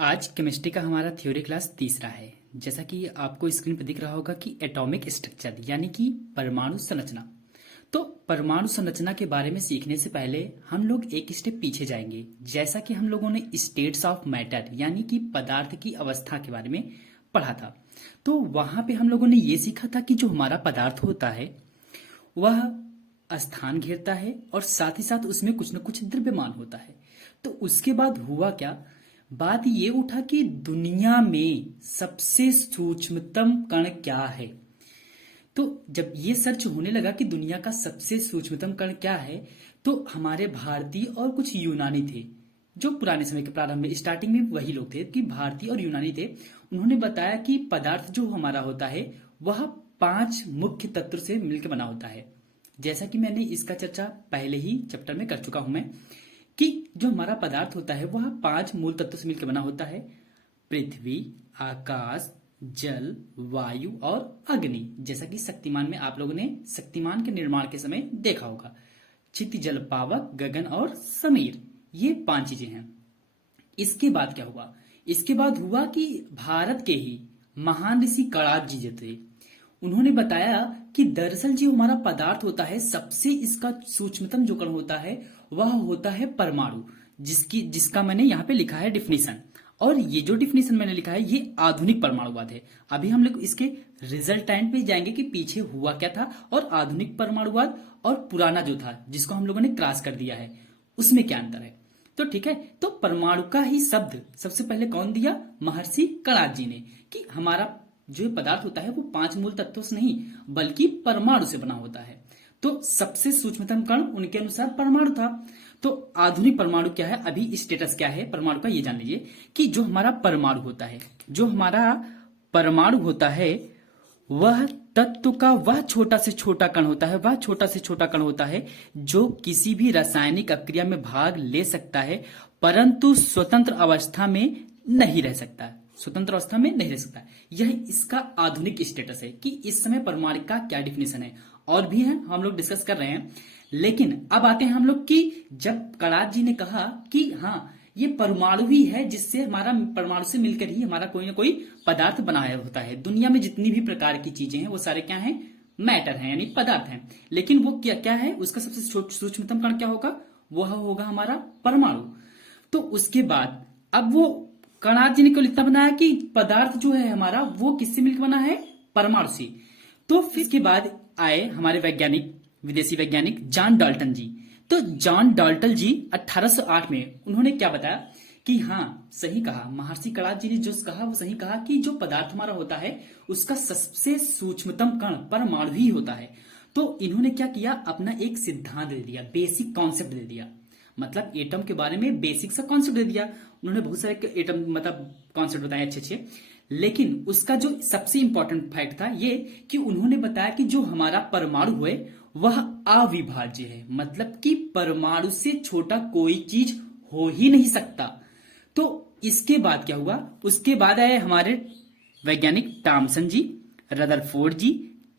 आज केमिस्ट्री का हमारा थ्योरी क्लास तीसरा है। जैसा कि आपको स्क्रीन पर दिख रहा होगा कि एटॉमिक स्ट्रक्चर यानी कि परमाणु संरचना। तो परमाणु संरचना के बारे में सीखने से पहले हम लोग एक स्टेप पीछे जाएंगे। जैसा कि हम लोगों ने स्टेट्स ऑफ मैटर यानी कि पदार्थ की अवस्था के बारे में पढ़ा था, तो वहां पे हम लोगों ने ये सीखा था कि जो हमारा पदार्थ होता है वह स्थान घेरता है और साथ ही साथ उसमें कुछ न कुछ द्रव्यमान होता है। तो उसके बाद हुआ क्या, बात ये उठा कि दुनिया में सबसे सूक्ष्मतम कण क्या है। तो जब ये सर्च होने लगा कि दुनिया का सबसे सूक्ष्मतम कण क्या है, तो हमारे भारतीय और कुछ यूनानी थे जो पुराने समय के प्रारंभ में स्टार्टिंग में वही लोग थे कि भारतीय और यूनानी थे। उन्होंने बताया कि पदार्थ जो हमारा होता है वह 5 मुख्य तत्व से मिलकर बना होता है। जैसा कि मैंने इसका चर्चा पहले ही चैप्टर में कर चुका हूं मैं कि जो हमारा पदार्थ होता है वह 5 मूल तत्वों से मिलकर बना होता है। पृथ्वी, आकाश, जल, वायु और अग्नि। जैसा कि शक्तिमान में आप लोगों ने शक्तिमान के निर्माण के समय देखा होगा, क्षितिज, जल, पावक, गगन और समीर, ये 5 चीजें हैं। इसके बाद क्या हुआ, इसके बाद हुआ कि भारत के ही महान ऋषि कणाद जी जो थे, उन्होंने बताया कि दरअसल जो हमारा पदार्थ होता है सबसे इसका सूक्ष्मतम जो कण होता है वह होता है परमाणु, जिसका मैंने यहाँ पे लिखा है डिफिनीशन। और ये जो डिफिनीशन मैंने लिखा है ये आधुनिक परमाणुवाद है। अभी हम लोग इसके रिजल्टेंट पे जाएंगे कि पीछे हुआ क्या था और आधुनिक परमाणुवाद और पुराना जो था जिसको हम लोगों ने क्रॉस कर दिया है उसमें क्या अंतर है। तो ठीक है, तो परमाणु का ही शब्द सबसे पहले कौन दिया, महर्षि कणाद जी ने, कि हमारा जो पदार्थ होता है वो 5 मूल तत्वों से नहीं बल्कि परमाणु से बना होता है। तो सबसे सूक्ष्मतम कण उनके अनुसार परमाणु था। तो आधुनिक परमाणु क्या है, अभी स्टेटस क्या है परमाणु का, ये जान लीजिए कि जो हमारा परमाणु होता है, जो हमारा परमाणु होता है वह तत्व का वह छोटा से छोटा कण होता है, वह छोटा से छोटा कण होता है जो किसी भी रासायनिक अक्रिया में भाग ले सकता है परंतु स्वतंत्र अवस्था में नहीं रह सकता, स्वतंत्र अवस्था में नहीं रह सकता। यह इसका आधुनिक स्टेटस है कि इस समय परमाणु का क्या डिफिनेशन है। और भी है, हम लोग डिस्कस कर रहे हैं। लेकिन अब आते हैं हम लोग कि जब कणाद जी ने कहा कि हाँ ये परमाणु ही है जिससे हमारा परमाणु से मिलकर ही हमारा कोई ना कोई पदार्थ बनाया होता है। दुनिया में जितनी भी प्रकार की चीजें हैं वो सारे क्या हैं, मैटर हैं यानी पदार्थ हैं। लेकिन वो क्या क्या है, उसका सबसे सूक्ष्मतम कण क्या होगा, वह होगा हमारा परमाणु। तो उसके बाद अब वो कणाद जी ने क्यों इतना बनाया कि पदार्थ जो है हमारा वो किससे मिलकर बना है, परमाणु से। तो फिर इसके बाद आए हमारे वैज्ञानिक, विदेशी वैज्ञानिक जॉन डाल्टन जी। तो जॉन डाल्टन जी 1808 में उन्होंने क्या बताया कि हाँ सही कहा, महर्षि कणाद जी ने जो कहा वो सही कहा कि जो पदार्थ हमारा होता है उसका सबसे सूक्ष्मतम कण परमाणु ही होता है। तो इन्होंने क्या किया, अपना एक सिद्धांत दे दिया, बेसिक कॉन्सेप्ट दे दिया, मतलब एटम के बारे में बेसिक सा कॉन्सेप्ट दे दिया। उन्होंने बहुत सारे एटम मतलब कॉन्सेप्ट बताए अच्छे अच्छे, लेकिन उसका जो सबसे इंपॉर्टेंट फैक्ट था ये कि उन्होंने बताया कि जो हमारा परमाणु है वह अविभाज्य है, मतलब कि परमाणु से छोटा कोई चीज हो ही नहीं सकता। तो इसके बाद क्या हुआ, उसके बाद आए हमारे वैज्ञानिक टॉमसन जी, रदरफोर्ड जी,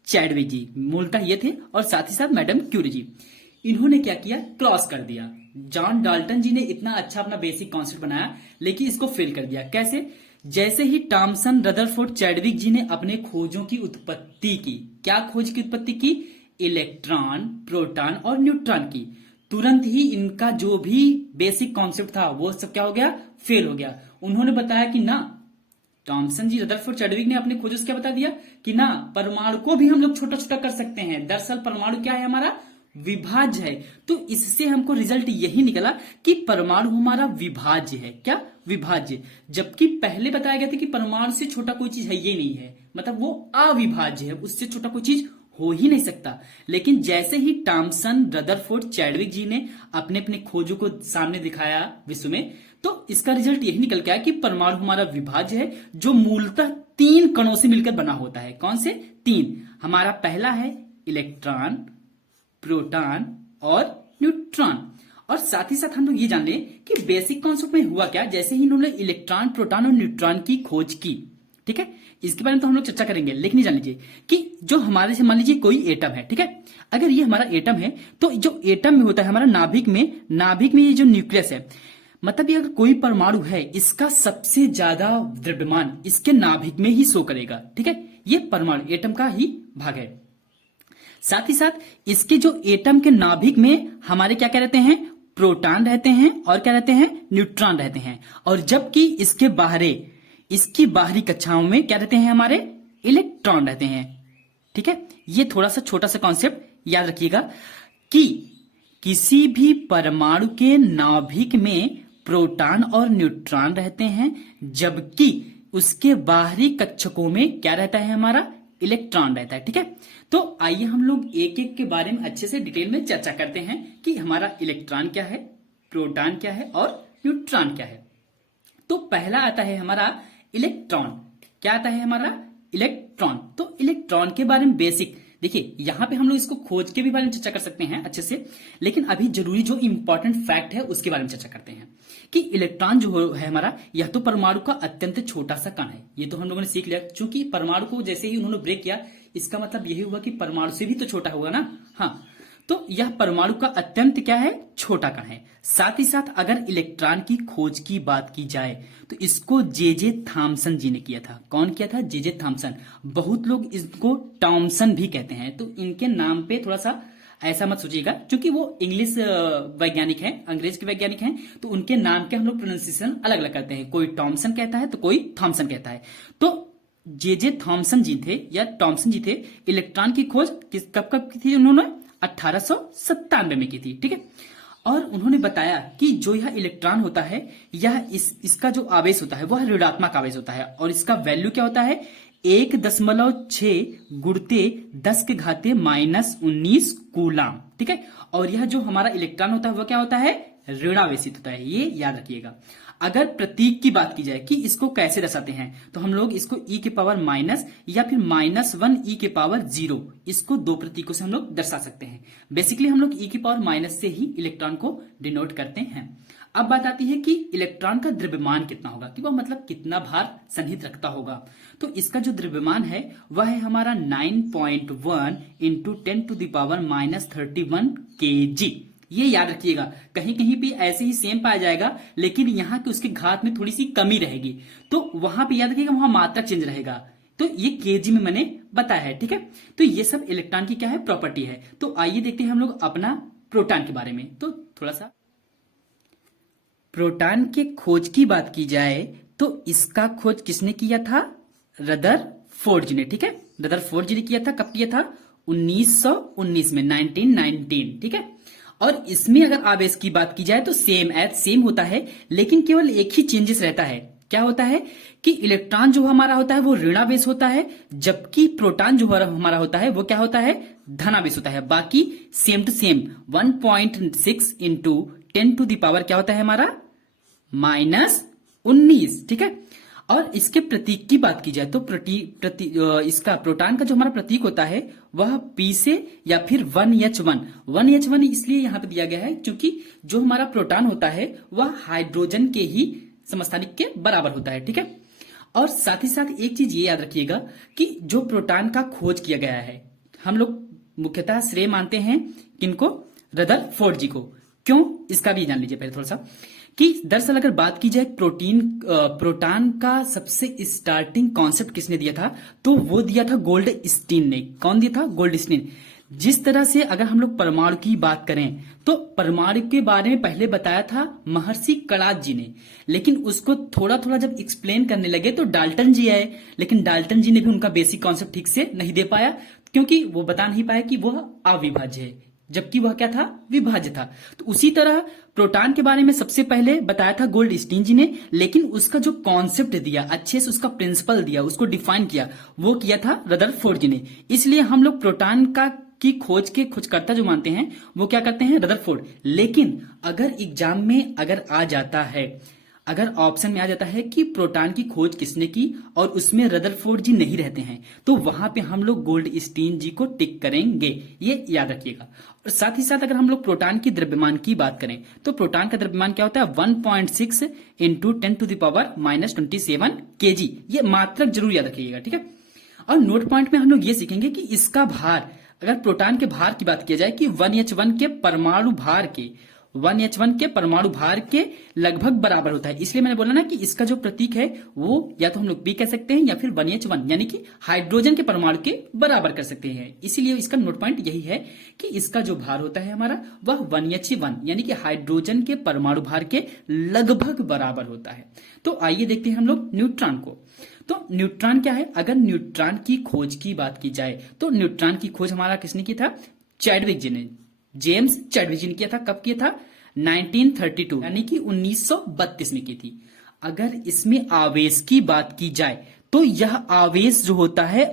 चैडविक जी, मूलतः ये थे, और साथ ही साथ मैडम क्यूरी जी। इन्होंने क्या किया, क्रॉस कर दिया। जॉन डाल्टन जी ने इतना अच्छा अपना बेसिक कॉन्सेप्ट बनाया लेकिन इसको फेल कर दिया। कैसे, जैसे ही टॉमसन, रदरफोर्ड, चैडविक जी ने अपने खोजों की उत्पत्ति की, क्या खोज की उत्पत्ति की, इलेक्ट्रॉन, प्रोटॉन और न्यूट्रॉन की, तुरंत ही इनका जो भी बेसिक कॉन्सेप्ट था वो सब क्या हो गया, फेल हो गया। उन्होंने बताया कि ना, टॉमसन जी, रदरफोर्ड, चैडविक ने अपने खोजों से क्या बता दिया कि ना परमाणु को भी हम लोग छोटा छोटा कर सकते हैं। दरअसल परमाणु क्या है, हमारा विभाज्य है। तो इससे हमको रिजल्ट यही निकला कि परमाणु हमारा विभाज्य है। क्या, विभाज्य। जबकि पहले बताया गया था कि परमाणु से छोटा कोई चीज है ये नहीं है, मतलब वो अविभाज्य है, उससे छोटा कोई चीज हो ही नहीं सकता। लेकिन जैसे ही टॉमसन, रदरफोर्ड, चैडविक जी ने अपने अपने खोजों को सामने दिखाया विश्व में, तो इसका रिजल्ट यही निकल के आया कि परमाणु हमारा विभाज्य है जो मूलतः 3 कणों से मिलकर बना होता है। कौन से 3, हमारा पहला है इलेक्ट्रॉन, प्रोटॉन और न्यूट्रॉन। और साथ ही साथ हम लोग ये जान लें कि बेसिक कॉन्सेप्ट में हुआ क्या, जैसे ही इन्होंने इलेक्ट्रॉन, प्रोटॉन और न्यूट्रॉन की खोज की, ठीक है, इसके बारे में तो हम लोग चर्चा करेंगे, लेकिन ये जान लीजिए कि जो हमारे से मान लीजिए कोई एटम है, ठीक है, अगर ये हमारा एटम है तो जो एटम में होता है हमारा नाभिक में ये जो न्यूक्लियस है, मतलब ये अगर कोई परमाणु है, इसका सबसे ज्यादा द्रव्यमान इसके नाभिक में ही शो करेगा। ठीक है, ये परमाणु एटम का ही भाग है। साथ ही साथ इसके जो एटम के नाभिक में हमारे क्या क्या रहते हैं, प्रोटॉन रहते हैं और क्या रहते हैं, न्यूट्रॉन रहते हैं। और जबकि इसकी बाहरी कक्षाओं में क्या रहते हैं, हमारे इलेक्ट्रॉन रहते हैं। ठीक है, ये थोड़ा सा छोटा सा कॉन्सेप्ट याद रखिएगा कि किसी भी परमाणु के नाभिक में प्रोटॉन और न्यूट्रॉन रहते हैं, जबकि उसके बाहरी कक्षकों में क्या रहता है, हमारा इलेक्ट्रॉन रहता है। ठीक है, तो आइए हम लोग एक एक के बारे में अच्छे से डिटेल में चर्चा करते हैं कि हमारा इलेक्ट्रॉन क्या है, प्रोटॉन क्या है और न्यूट्रॉन क्या है। तो पहला आता है हमारा इलेक्ट्रॉन। क्या आता है, हमारा इलेक्ट्रॉन। तो इलेक्ट्रॉन के बारे में बेसिक देखिए, यहां पे हम लोग इसको खोज के भी बारे में चर्चा कर सकते हैं अच्छे से, लेकिन अभी जरूरी जो इंपॉर्टेंट फैक्ट है उसके बारे में चर्चा करते हैं कि इलेक्ट्रॉन जो है हमारा, यह तो परमाणु का अत्यंत छोटा सा कण है। ये तो हम लोगों ने सीख लिया, क्योंकि परमाणु को जैसे ही उन्होंने ब्रेक किया, इसका मतलब यही हुआ कि परमाणु से भी तो छोटा होगा ना। हाँ, तो यह परमाणु का अत्यंत क्या है, छोटा कण है। साथ ही साथ अगर इलेक्ट्रॉन की खोज की बात की जाए तो इसको जे थॉमसन जी ने किया था। कौन किया था, जे थॉमसन। बहुत लोग इसको टॉमसन भी कहते हैं, तो इनके नाम पे थोड़ा सा ऐसा मत सोचिएगा, क्योंकि वो इंग्लिश वैज्ञानिक हैं, अंग्रेज के वैज्ञानिक हैं, तो उनके नाम के हम लोग प्रोनाउंसिएशन अलग अलग करते हैं। कोई टॉमसन कहता है तो कोई थॉमसन कहता है। तो जे थॉमसन जी थे या टॉमसन जी थे, इलेक्ट्रॉन की खोज कब की थी उन्होंने, 1897 में की थी। ठीक है, और उन्होंने बताया कि जो यह इलेक्ट्रॉन होता है, यह इसका जो आवेश होता है वह ऋणात्मक आवेश होता है, और इसका वैल्यू क्या होता है, 1.6 गुणित 10 के घाते -19 कूलाम। ठीक है, और यह जो हमारा इलेक्ट्रॉन होता है वह क्या होता है, ऋणावेशित होता है। ये याद रखिएगा। अगर प्रतीक की बात की जाए कि इसको कैसे दर्शाते हैं, तो हम लोग इसको e के पावर माइनस या फिर -1 e के पावर 0, इसको दो प्रतीकों से हम लोग दर्शा सकते हैं। बेसिकली हम लोग e की पावर माइनस से ही इलेक्ट्रॉन को डिनोट करते हैं। अब बात आती है कि इलेक्ट्रॉन का द्रव्यमान कितना होगा, कि वह मतलब कितना भार सन्निहित रखता होगा। तो इसका जो द्रव्यमान है वह है हमारा 9.1 इंटू 10⁻31 kg। ये याद रखिएगा, कहीं कहीं पे ऐसे ही सेम पाया जाएगा, लेकिन यहाँ के उसके घात में थोड़ी सी कमी रहेगी, तो वहां पे याद रखिएगा, वहां मात्रक चेंज रहेगा। तो ये केजी में मैंने बताया है। ठीक है, तो ये सब इलेक्ट्रॉन की क्या है, प्रॉपर्टी है। तो आइए देखते हैं हम लोग अपना प्रोटॉन के बारे में। तो थोड़ा सा प्रोटॉन के खोज की बात की जाए तो इसका खोज किसने किया था, रदरफोर्ड जी ने। ठीक है, रदरफोर्ड जी ने किया था। कब किया था, 1919 में, 1919। ठीक है, और इसमें अगर आवेश की बात की जाए तो सेम होता है, लेकिन केवल एक ही चेंजेस रहता है। क्या होता है कि इलेक्ट्रॉन जो हमारा होता है वो ऋणावेश होता है, जबकि प्रोटॉन जो हमारा होता है वो क्या होता है, धनावेश होता है। बाकी सेम टू सेम 1.6 इंटू 10⁻, क्या होता है हमारा, -19। ठीक है, और इसके प्रतीक की बात की जाए तो इसका प्रोटॉन का जो हमारा प्रतीक होता है वह P से या फिर 1H1 इसलिए यहां पे दिया गया है क्योंकि जो हमारा प्रोटॉन होता है वह हाइड्रोजन के ही समस्थानिक के बराबर होता है। ठीक है, और साथ ही साथ एक चीज ये याद रखिएगा कि जो प्रोटॉन का खोज किया गया है, हम लोग मुख्यतः श्रेय मानते हैं किनको, रदरफोर्ड जी को। क्यों, इसका भी जान लीजिए पहले थोड़ा सा कि दरअसल अगर बात की जाए प्रोटॉन का सबसे स्टार्टिंग कॉन्सेप्ट किसने दिया था, तो वो दिया था गोल्डस्टीन ने। कौन दिया था, गोल्डस्टीन। जिस तरह से अगर हम लोग परमाणु की बात करें तो परमाणु के बारे में पहले बताया था महर्षि कणाद जी ने, लेकिन उसको थोड़ा थोड़ा जब एक्सप्लेन करने लगे तो डाल्टन जी आए, लेकिन डाल्टन जी ने भी उनका बेसिक कॉन्सेप्ट ठीक से नहीं दे पाया, क्योंकि वो बता नहीं पाया कि वह अविभाज्य है, जबकि वह क्या था, विभाज्य था। तो उसी तरह प्रोटॉन के बारे में सबसे पहले बताया था गोल्डस्टीन जी ने, लेकिन उसका जो कॉन्सेप्ट दिया, अच्छे से उसका प्रिंसिपल दिया, उसको डिफाइन किया, वो किया था रदरफोर्ड जी ने। इसलिए हम लोग प्रोटॉन की खोज के खोजकर्ता जो मानते हैं वो क्या करते हैं, रदरफोर्ड। लेकिन अगर एग्जाम में अगर ऑप्शन में आ जाता है कि प्रोटॉन की खोज किसने की और उसमें रदरफोर्ड जी नहीं रहते हैं, तो वहां पे हम लोग गोल्डस्टीन जी को टिक करेंगे, ये याद रखिएगा। और साथ ही साथ अगर हम लोग प्रोटॉन की द्रव्यमान की बात करें तो प्रोटॉन का द्रव्यमान क्या होता है, 1.6 इंटू 10⁻27 kg। ये मात्रक जरूर याद रखिएगा। ठीक है, और नोट पॉइंट में हम लोग ये सीखेंगे कि इसका भार, अगर प्रोटॉन के भार की बात की जाए कि 1H1 के परमाणु भार के 1H1 के परमाणु भार के लगभग बराबर होता है। इसलिए मैंने बोला ना कि इसका जो प्रतीक है वो या तो हम लोग P कह सकते हैं या फिर 1H1 यानी कि हाइड्रोजन के परमाणु के बराबर कर सकते हैं। इसीलिए इसका नोट पॉइंट यही है कि इसका जो भार होता है हमारा वह 1H1 यानी कि हाइड्रोजन के परमाणु भार के लगभग बराबर होता है। तो आइए देखते हैं हम लोग न्यूट्रॉन को। तो न्यूट्रॉन क्या है? अगर न्यूट्रॉन की खोज की बात की जाए तो न्यूट्रॉन की खोज हमारा किसने की था? चैडविक जी ने, जेम्स चैडविक जी ने किया था। कब किया था? 1932 यानी कि 1932 में की थी। अगर इसमें आवेश की बात की जाए तो यह आवेश जो होता है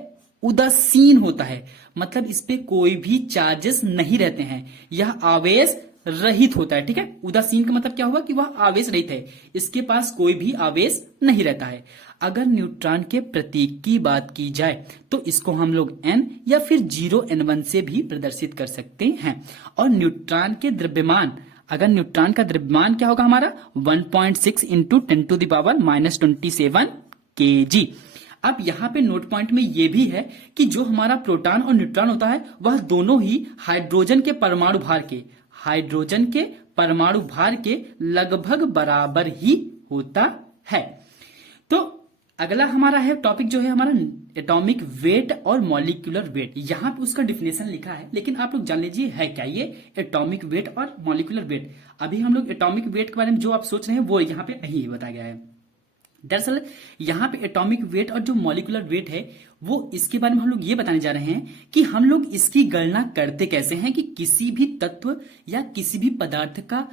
उदासीन होता है, मतलब इस पे कोई भी चार्जेस नहीं रहते हैं, यह आवेश रहित होता है। ठीक है, उदासीन का मतलब क्या हुआ कि वह आवेश रहित है, इसके पास कोई भी आवेश नहीं रहता है। अगर न्यूट्रॉन के प्रतीक की बात की जाए तो इसको हम लोग n या फिर 0n1 से भी प्रदर्शित कर सकते हैं। और न्यूट्रॉन के द्रव्यमान, अगर न्यूट्रॉन का द्रव्यमान क्या होगा हमारा 1.6 इंटू 10⁻⁻27 kg। अब यहाँ पे नोट पॉइंट में ये भी है कि जो हमारा प्रोटॉन और न्यूट्रॉन होता है वह दोनों ही हाइड्रोजन के परमाणु भार के लगभग बराबर ही होता है। तो अगला हमारा है टॉपिक जो है हमारा एटॉमिक वेट और मॉलिक्यूलर वेट। यहाँ पे उसका डिफिनेशन लिखा है, लेकिन आप लोग जान लीजिए है क्या ये एटॉमिक वेट और मॉलिक्यूलर वेट। अभी हम लोग एटॉमिक वेट के बारे में जो आप सोच रहे हैं वो यहाँ पे नहीं बताया गया है। दरअसल यहाँ पे एटॉमिक वेट और जो मॉलिक्यूलर वेट है वो इसके बारे में हम लोग ये बताने जा रहे हैं कि हम लोग इसकी गणना करते कैसे हैं कि किसी भी तत्व या किसी भी पदार्थ का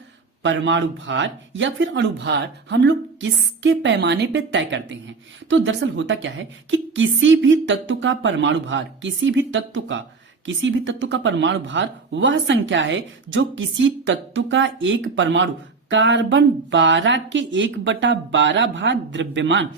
परमाणु भार या फिर अणुभार हम लोग किसके पैमाने पे तय करते हैं। तो दरअसल होता क्या है कि किसी भी तत्व का परमाणु भार, किसी भी तत्व का परमाणु भार वह संख्या है जो किसी तत्व का एक परमाणु कार्बन 12 के 1/12 भाग द्रव्यमान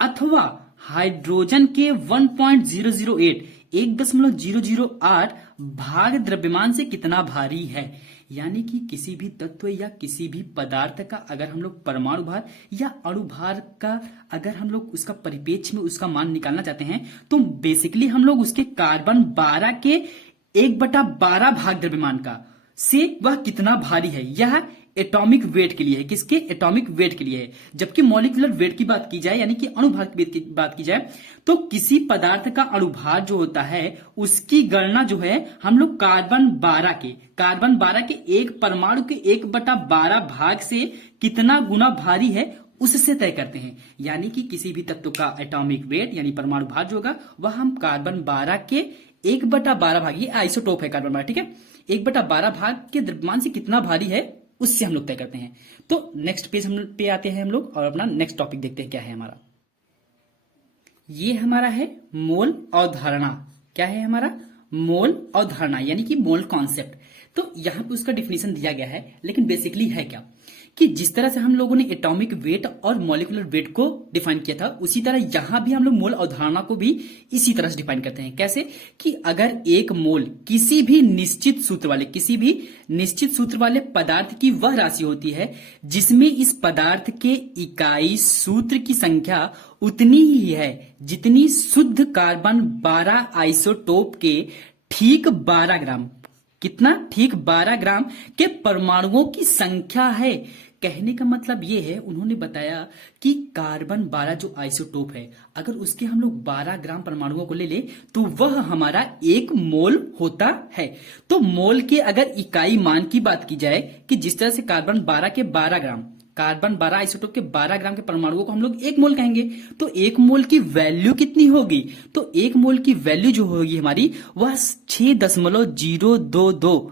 अथवा हाइड्रोजन के 1.008 भाग द्रव्यमान से कितना भारी है। यानी कि किसी भी तत्व या किसी भी पदार्थ का अगर हम लोग परमाणु भार या अणु भार का अगर हम लोग उसका परिपेक्ष में उसका मान निकालना चाहते हैं तो बेसिकली हम लोग उसके कार्बन 12 के 1/12 भाग द्रव्यमान का से वह कितना भारी है, यह एटॉमिक वेट के लिए है। किसके? एटॉमिक वेट के लिए है। जबकि मॉलिक्यूलर वेट की बात की जाए यानी कि अणुभार की बात की जाए तो किसी पदार्थ का अणुभार जो होता है उसकी गणना जो है हम लोग कार्बन 12 के एक परमाणु के 1/12 भाग से कितना गुना भारी है उससे तय करते हैं। यानी कि किसी भी तत्व का एटॉमिक वेट यानी परमाणु भार जो होगा वह हम कार्बन 12 के 1/12 भाग, ये आइसोटोप है कार्बन 12, ठीक है, 1/12 भाग के द्रव्यमान से कितना भारी है उससे हम लोग तय करते हैं। तो नेक्स्ट पेज हम पे आते हैं हम लोग और अपना नेक्स्ट टॉपिक देखते हैं क्या है हमारा। ये हमारा है मोल अवधारणा। क्या है हमारा? मोल अवधारणा यानी कि मोल कॉन्सेप्ट। तो यहां पे उसका डिफिनेशन दिया गया है, लेकिन बेसिकली है क्या कि जिस तरह से हम लोगों ने एटॉमिक वेट और मॉलिक्यूलर वेट को डिफाइन किया था उसी तरह यहां भी हम लोग मोल अवधारणा को भी इसी तरह से डिफाइन करते हैं। कैसे कि अगर एक मोल किसी भी निश्चित सूत्र वाले पदार्थ की वह राशि होती है जिसमें इस पदार्थ के इकाई सूत्र की संख्या उतनी ही है जितनी शुद्ध कार्बन 12 आइसोटोप के ठीक 12 ग्राम, कितना? ठीक 12 ग्राम के परमाणुओं की संख्या है। कहने का मतलब ये है, उन्होंने बताया कि कार्बन 12 जो आइसोटोप है अगर उसके हम लोग 12 ग्राम परमाणुओं को ले ले तो वह हमारा 1 मोल होता है। तो मोल के अगर इकाई मान की बात की जाए कि जिस तरह से कार्बन 12 आइसोटोप के 12 ग्राम के परमाणुओं को हम लोग 1 मोल कहेंगे, तो 1 मोल की वैल्यू कितनी होगी? तो 1 मोल की वैल्यू जो होगी हमारी वह 6.022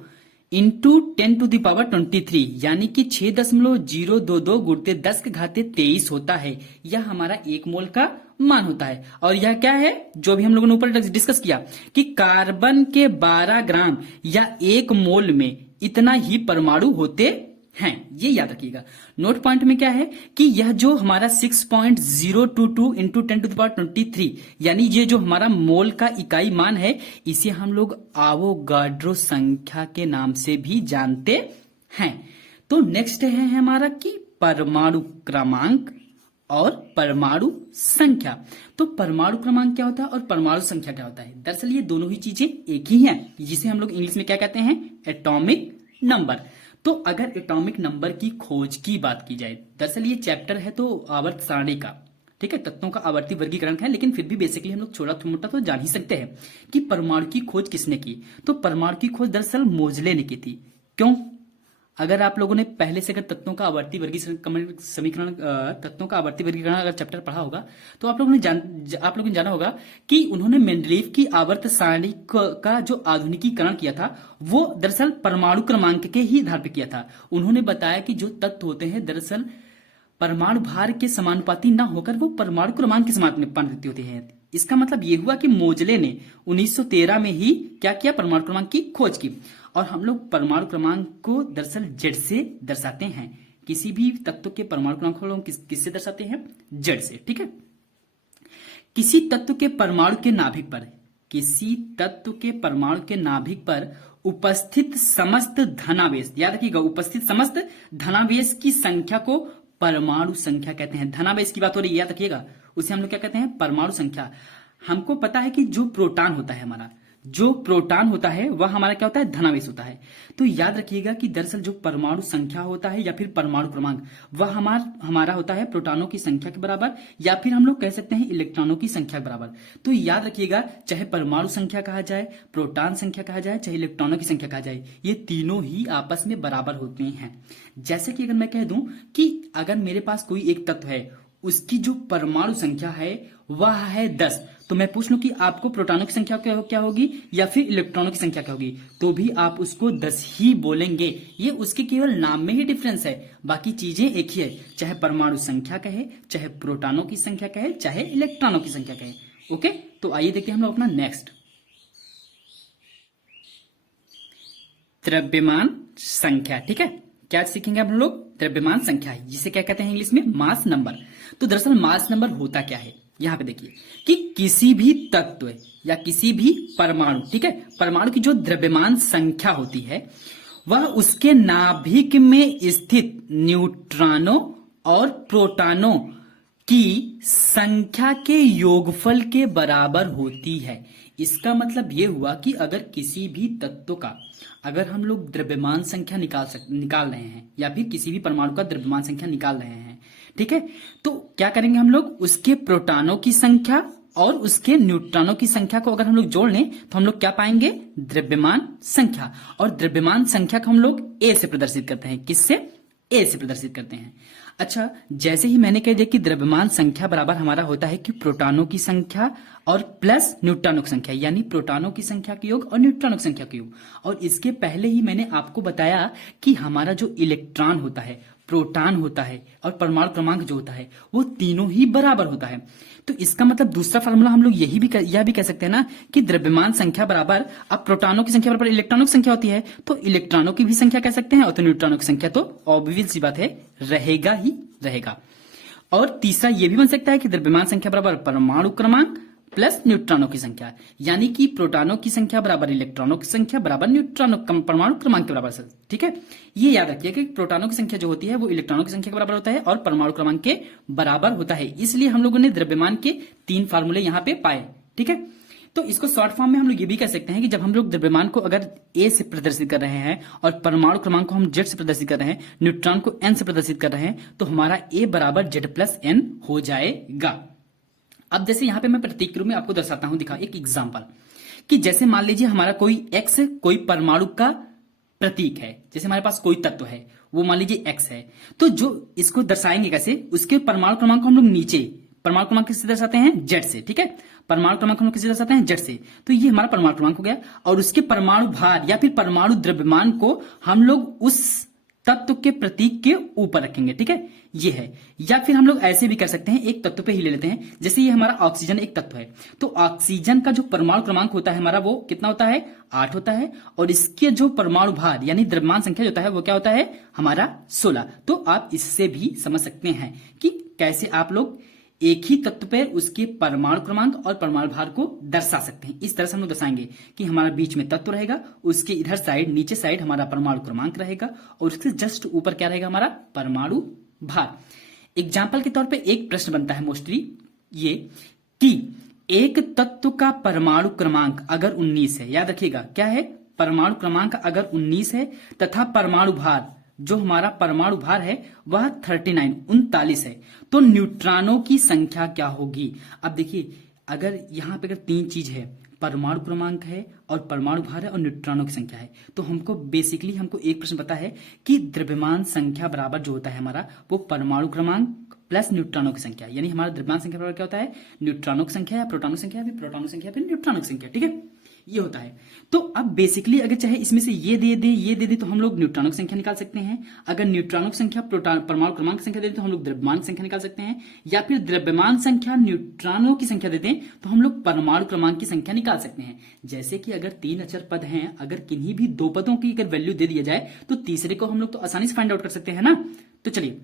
इंटू 10⁻23 यानी कि 6.022 गुणित 10⁻23 होता है। यह हमारा 1 मोल का मान होता है। और यह क्या है जो भी हम लोगों ने ऊपर डिस्कस किया कि कार्बन के 12 ग्राम या 1 मोल में इतना ही परमाणु होते हैं, ये याद रखिएगा। नोट पॉइंट में क्या है कि यह जो हमारा 6.022 इंटू 10⁻23 यानी ये जो हमारा मोल का इकाई मान है इसे हम लोग आवोगाड्रो संख्या के नाम से भी जानते हैं। तो नेक्स्ट है हमारा कि परमाणु क्रमांक और परमाणु संख्या। तो परमाणु क्रमांक क्या होता है और परमाणु संख्या क्या होता है? दरअसल ये दोनों ही चीजें एक ही हैं, जिसे हम लोग इंग्लिश में क्या कहते हैं? Atomic number. तो अगर एटॉमिक नंबर की खोज की बात की जाए, दरअसल ये चैप्टर है तो आवर्त सारणी का, ठीक है, तत्वों का आवर्ती वर्गीकरण है, लेकिन फिर भी बेसिकली हम लोग छोटा मोटा तो जान ही सकते हैं कि परमाणु की खोज किसने की। तो परमाणु की खोज दरअसल मोजले ने की थी। क्यों? अगर आप लोगों ने पहले से अगर तत्वों का आवर्ती वर्गीकरण समीकरण तत्वों का आवर्ती वर्गीकरण अगर चैप्टर पढ़ा होगा तो आप लोगों ने जाना होगा कि उन्होंने मेंडलीव की आवर्त सारणी का जो आधुनिकीकरण किया था वो दरअसल परमाणु क्रमांक के ही आधार पर किया था। उन्होंने बताया कि जो तत्व होते हैं दरअसल परमाणु भार के समानुपाती न होकर वो परमाणु क्रमांक के समानुपाती होते हैं। इसका मतलब ये हुआ कि मोजले ने 1913 में ही क्या किया, परमाणु क्रमांक की खोज की। और हम लोग परमाणु क्रमांक को दरअसल जेड से दर्शाते हैं। किसी भी तत्व के परमाणु क्रमांक को हम किससे दर्शाते हैं? जेड से, ठीक है। किसी तत्व के परमाणु के नाभिक पर, किसी तत्व के परमाणु के नाभिक पर उपस्थित समस्त धनावेश, याद रखिएगा, उपस्थित समस्त धनावेश की संख्या को परमाणु संख्या कहते हैं। धनावेश की बात हो रही है, याद रखिएगा, उसे हम लोग क्या कहते हैं? परमाणु संख्या। हमको पता है कि जो प्रोटॉन होता है हमारा, जो प्रोटॉन होता है वह हमारा क्या होता है? धनावेश होता है। तो याद रखिएगा कि दरअसल जो परमाणु संख्या होता है या फिर परमाणु क्रमांक वह हमारा होता है प्रोटॉनों की संख्या के बराबर, या फिर हम लोग कह सकते हैं इलेक्ट्रॉनों की संख्या के बराबर। तो याद रखिएगा, चाहे परमाणु संख्या कहा जाए, प्रोटॉन संख्या कहा जाए, चाहे इलेक्ट्रॉनों की संख्या कहा जाए, ये तीनों ही आपस में बराबर होते हैं। जैसे कि अगर मैं कह दूं कि अगर मेरे पास कोई एक तत्व है, उसकी जो परमाणु संख्या है वह है 10, तो मैं पूछ लूं कि आपको प्रोटॉनों की संख्या क्या होगी या फिर इलेक्ट्रॉनों की संख्या क्या होगी, तो भी आप उसको 10 ही बोलेंगे। ये उसके केवल नाम में ही डिफरेंस है, बाकी चीजें एक ही है। चाहे परमाणु संख्या कहे, चाहे प्रोटॉनों की संख्या कहे, चाहे इलेक्ट्रॉनों की संख्या कहे। ओके, तो आइए देखते हैं हम लोग अपना नेक्स्ट द्रव्यमान संख्या। ठीक है, क्या सीखेंगे हम लोग? द्रव्यमान संख्या, जिसे क्या कहते हैं इंग्लिश में? Mass number. तो दरअसल मास नंबर होता क्या है, यहां पे देखिए कि किसी भी तत्व या किसी भी परमाणु, ठीक है, परमाणु की जो द्रव्यमान संख्या होती है वह उसके नाभिक में स्थित न्यूट्रॉनों और प्रोटॉनों की संख्या के योगफल के बराबर होती है। इसका मतलब यह हुआ कि अगर किसी भी तत्व का अगर हम लोग द्रव्यमान संख्या निकाल रहे हैं या फिर किसी भी परमाणु का द्रव्यमान संख्या निकाल रहे हैं, ठीक है, तो क्या करेंगे हम लोग? उसके प्रोटॉनों की संख्या और उसके न्यूट्रॉनों की संख्या को अगर हम लोग जोड़ लें तो हम लोग क्या पाएंगे? द्रव्यमान संख्या। और द्रव्यमान संख्या को हम लोग ए से प्रदर्शित करते हैं। किससे? ए से प्रदर्शित करते हैं। अच्छा, जैसे ही मैंने कह दिया कि द्रव्यमान संख्या बराबर हमारा होता है कि प्रोटॉनों की संख्या और प्लस न्यूट्रॉनों की संख्या, यानी प्रोटॉनों की संख्या का योग और न्यूट्रॉनों की संख्या का योग। और इसके पहले ही मैंने आपको बताया कि हमारा जो इलेक्ट्रॉन होता है, प्रोटॉन होता है और परमाणु क्रमांक जो होता है वो तीनों ही बराबर होता है। तो इसका मतलब दूसरा फार्मूला हम लोग यह भी कह सकते हैं ना कि द्रव्यमान संख्या बराबर, अब प्रोटॉनों की संख्या बराबर इलेक्ट्रॉनों की संख्या होती है, तो इलेक्ट्रॉनों की भी संख्या कह सकते हैं और तो न्यूट्रॉनों की संख्या तो ऑब्वियस सी बात है रहेगा ही रहेगा। और तीसरा ये भी बन सकता है कि द्रव्यमान संख्या बराबर परमाणु क्रमांक प्लस न्यूट्रॉनों की संख्या, यानी कि प्रोटॉनों की संख्या बराबर इलेक्ट्रॉनों की संख्या बराबर न्यूट्रॉनों परमाणु क्रमांक के बराबर। ठीक है, ये याद रखिए कि प्रोटॉनों की संख्या जो होती है वो इलेक्ट्रॉनों की संख्या के बराबर होता है और परमाणु क्रमांक के बराबर होता है। इसलिए हम लोगों ने द्रव्यमान के 3 फार्मूले यहाँ पे पाए। ठीक है, तो इसको शॉर्ट फॉर्म में हम लोग ये भी कह सकते हैं कि जब हम लोग द्रव्यमान को अगर ए से प्रदर्शित कर रहे हैं और परमाणु क्रमांक को हम जेड से प्रदर्शित कर रहे हैं, न्यूट्रॉन को एन से प्रदर्शित कर रहे हैं, तो हमारा ए बराबर जेड प्लस एन हो जाएगा। अब जैसे यहां पे मैं प्रतीक रूप में आपको दर्शाता हूं, दिखा एक एग्जांपल कि जैसे मान लीजिए हमारा कोई एक्स कोई परमाणु का प्रतीक है, जैसे हमारे पास कोई तत्व है वो मान लीजिए एक्स है, तो जो इसको दर्शाएंगे कैसे? उसके परमाणु क्रमांक को हम लोग नीचे परमाणु क्रमांक किससे दर्शाते हैं? जेड से। ठीक है, परमाणु क्रमांक हम लोग किससे दर्शाते हैं? जेड से। तो ये हमारा परमाणु क्रमांक हो गया और उसके परमाणु भार या फिर परमाणु द्रव्यमान को हम लोग उस तत्व के प्रतीक के ऊपर रखेंगे। ठीक है, ये है। या फिर हम लोग ऐसे भी कर सकते हैं, एक तत्व पे ही ले लेते हैं, जैसे ये हमारा ऑक्सीजन एक तत्व है, तो ऑक्सीजन का जो परमाणु क्रमांक होता है हमारा वो कितना होता है? 8 होता है और इसके जो परमाणु भार यानी द्रव्यमान संख्या जो होता है वो क्या होता है? हमारा 16। तो आप इससे भी समझ सकते हैं कि कैसे आप लोग एक ही तत्व पर उसके परमाणु क्रमांक और परमाणु भार को दर्शा सकते हैं। इस तरह से हम लोग दर्शाएंगे कि हमारा बीच में तत्व रहेगा, उसके इधर साइड नीचे साइड हमारा परमाणु क्रमांक रहेगा और उसके जस्ट ऊपर क्या रहेगा? हमारा परमाणु भार। एग्जाम्पल के तौर पे एक प्रश्न बनता है मोस्टली ये कि एक तत्व का परमाणु क्रमांक अगर 19 है, याद रखिएगा क्या है? परमाणु क्रमांक अगर 19 है तथा परमाणु भार जो हमारा परमाणु भार है वह 39 है, तो न्यूट्रॉनों की संख्या क्या होगी। अब देखिए अगर यहाँ पे अगर तीन चीज है, परमाणु क्रमांक है और परमाणु भार है और न्यूट्रॉनों की संख्या है, तो हमको बेसिकली एक प्रश्न पता है कि द्रव्यमान संख्या बराबर जो होता है हमारा वो परमाणु क्रमांक प्लस न्यूट्रॉनों की संख्या, यानी हमारा द्रव्यमान संख्या बराबर क्या होता है, न्यूट्रॉनों की संख्या या प्रोटॉनों की संख्या, फिर प्रोटॉनों की संख्या, फिर न्यूट्रॉनों की संख्या। ठीक है, ये होता है। तो अब बेसिकली अगर चाहे इसमें से ये दे दे तो हम लोग न्यूट्रॉनों की संख्या निकाल सकते हैं। अगर न्यूट्रॉनों की संख्या परमाणु क्रमांक की संख्या दे दें तो हम लोग द्रव्यमान की संख्या निकाल सकते हैं, या फिर द्रव्यमान संख्या न्यूट्रॉनों की संख्या दे दें तो हम लोग परमाणु क्रमांक की संख्या निकाल सकते हैं। जैसे कि अगर तीन अचर पद हैं, अगर किन्हीं भी दो पदों की अगर वैल्यू दे दिया जाए तो तीसरे को हम लोग तो आसानी से फाइंड आउट कर सकते हैं ना। तो चलिए,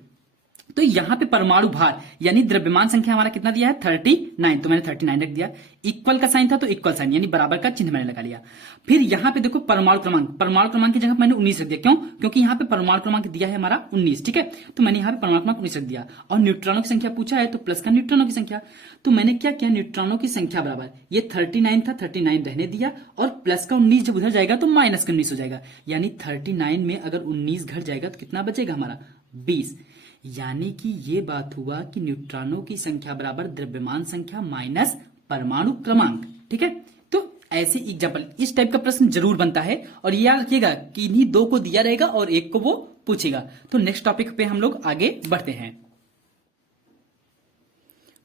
तो यहां पे परमाणु भार यानी द्रव्यमान संख्या हमारा कितना दिया है 39, तो मैंने 39 रख दिया। इक्वल का साइन था तो इक्वल साइन यानी बराबर का चिन्ह मैंने लगा लिया। फिर यहां पे देखो परमाणु क्रमांक की जगह मैंने 19 रख दिया। क्यों? क्योंकि यहाँ पे परमाणु क्रमांक दिया है हमारा 19। ठीक है, तो मैंने यहाँ पे परमाणु क्रमांक 19 रख दिया। और न्यूट्रॉनों की संख्या पूछा है तो प्लस का न्यूट्रॉनों की संख्या, तो मैंने क्या किया, न्यूट्रॉनों की संख्या बराबर ये 39 था, 39 रहने दिया, और प्लस का 19 जब उधर जाएगा तो माइनस का 19 हो जाएगा, यानी 39 में अगर 19 घट जाएगा तो कितना बचेगा हमारा 20। यानी कि ये बात हुआ कि न्यूट्रॉनों की संख्या बराबर द्रव्यमान संख्या माइनस परमाणु क्रमांक। ठीक है, तो ऐसे एग्जाम्पल इस टाइप का प्रश्न जरूर बनता है, और ये याद रखिएगा कि इन्हीं दो को दिया रहेगा और एक को वो पूछेगा। तो नेक्स्ट टॉपिक पे हम लोग आगे बढ़ते हैं।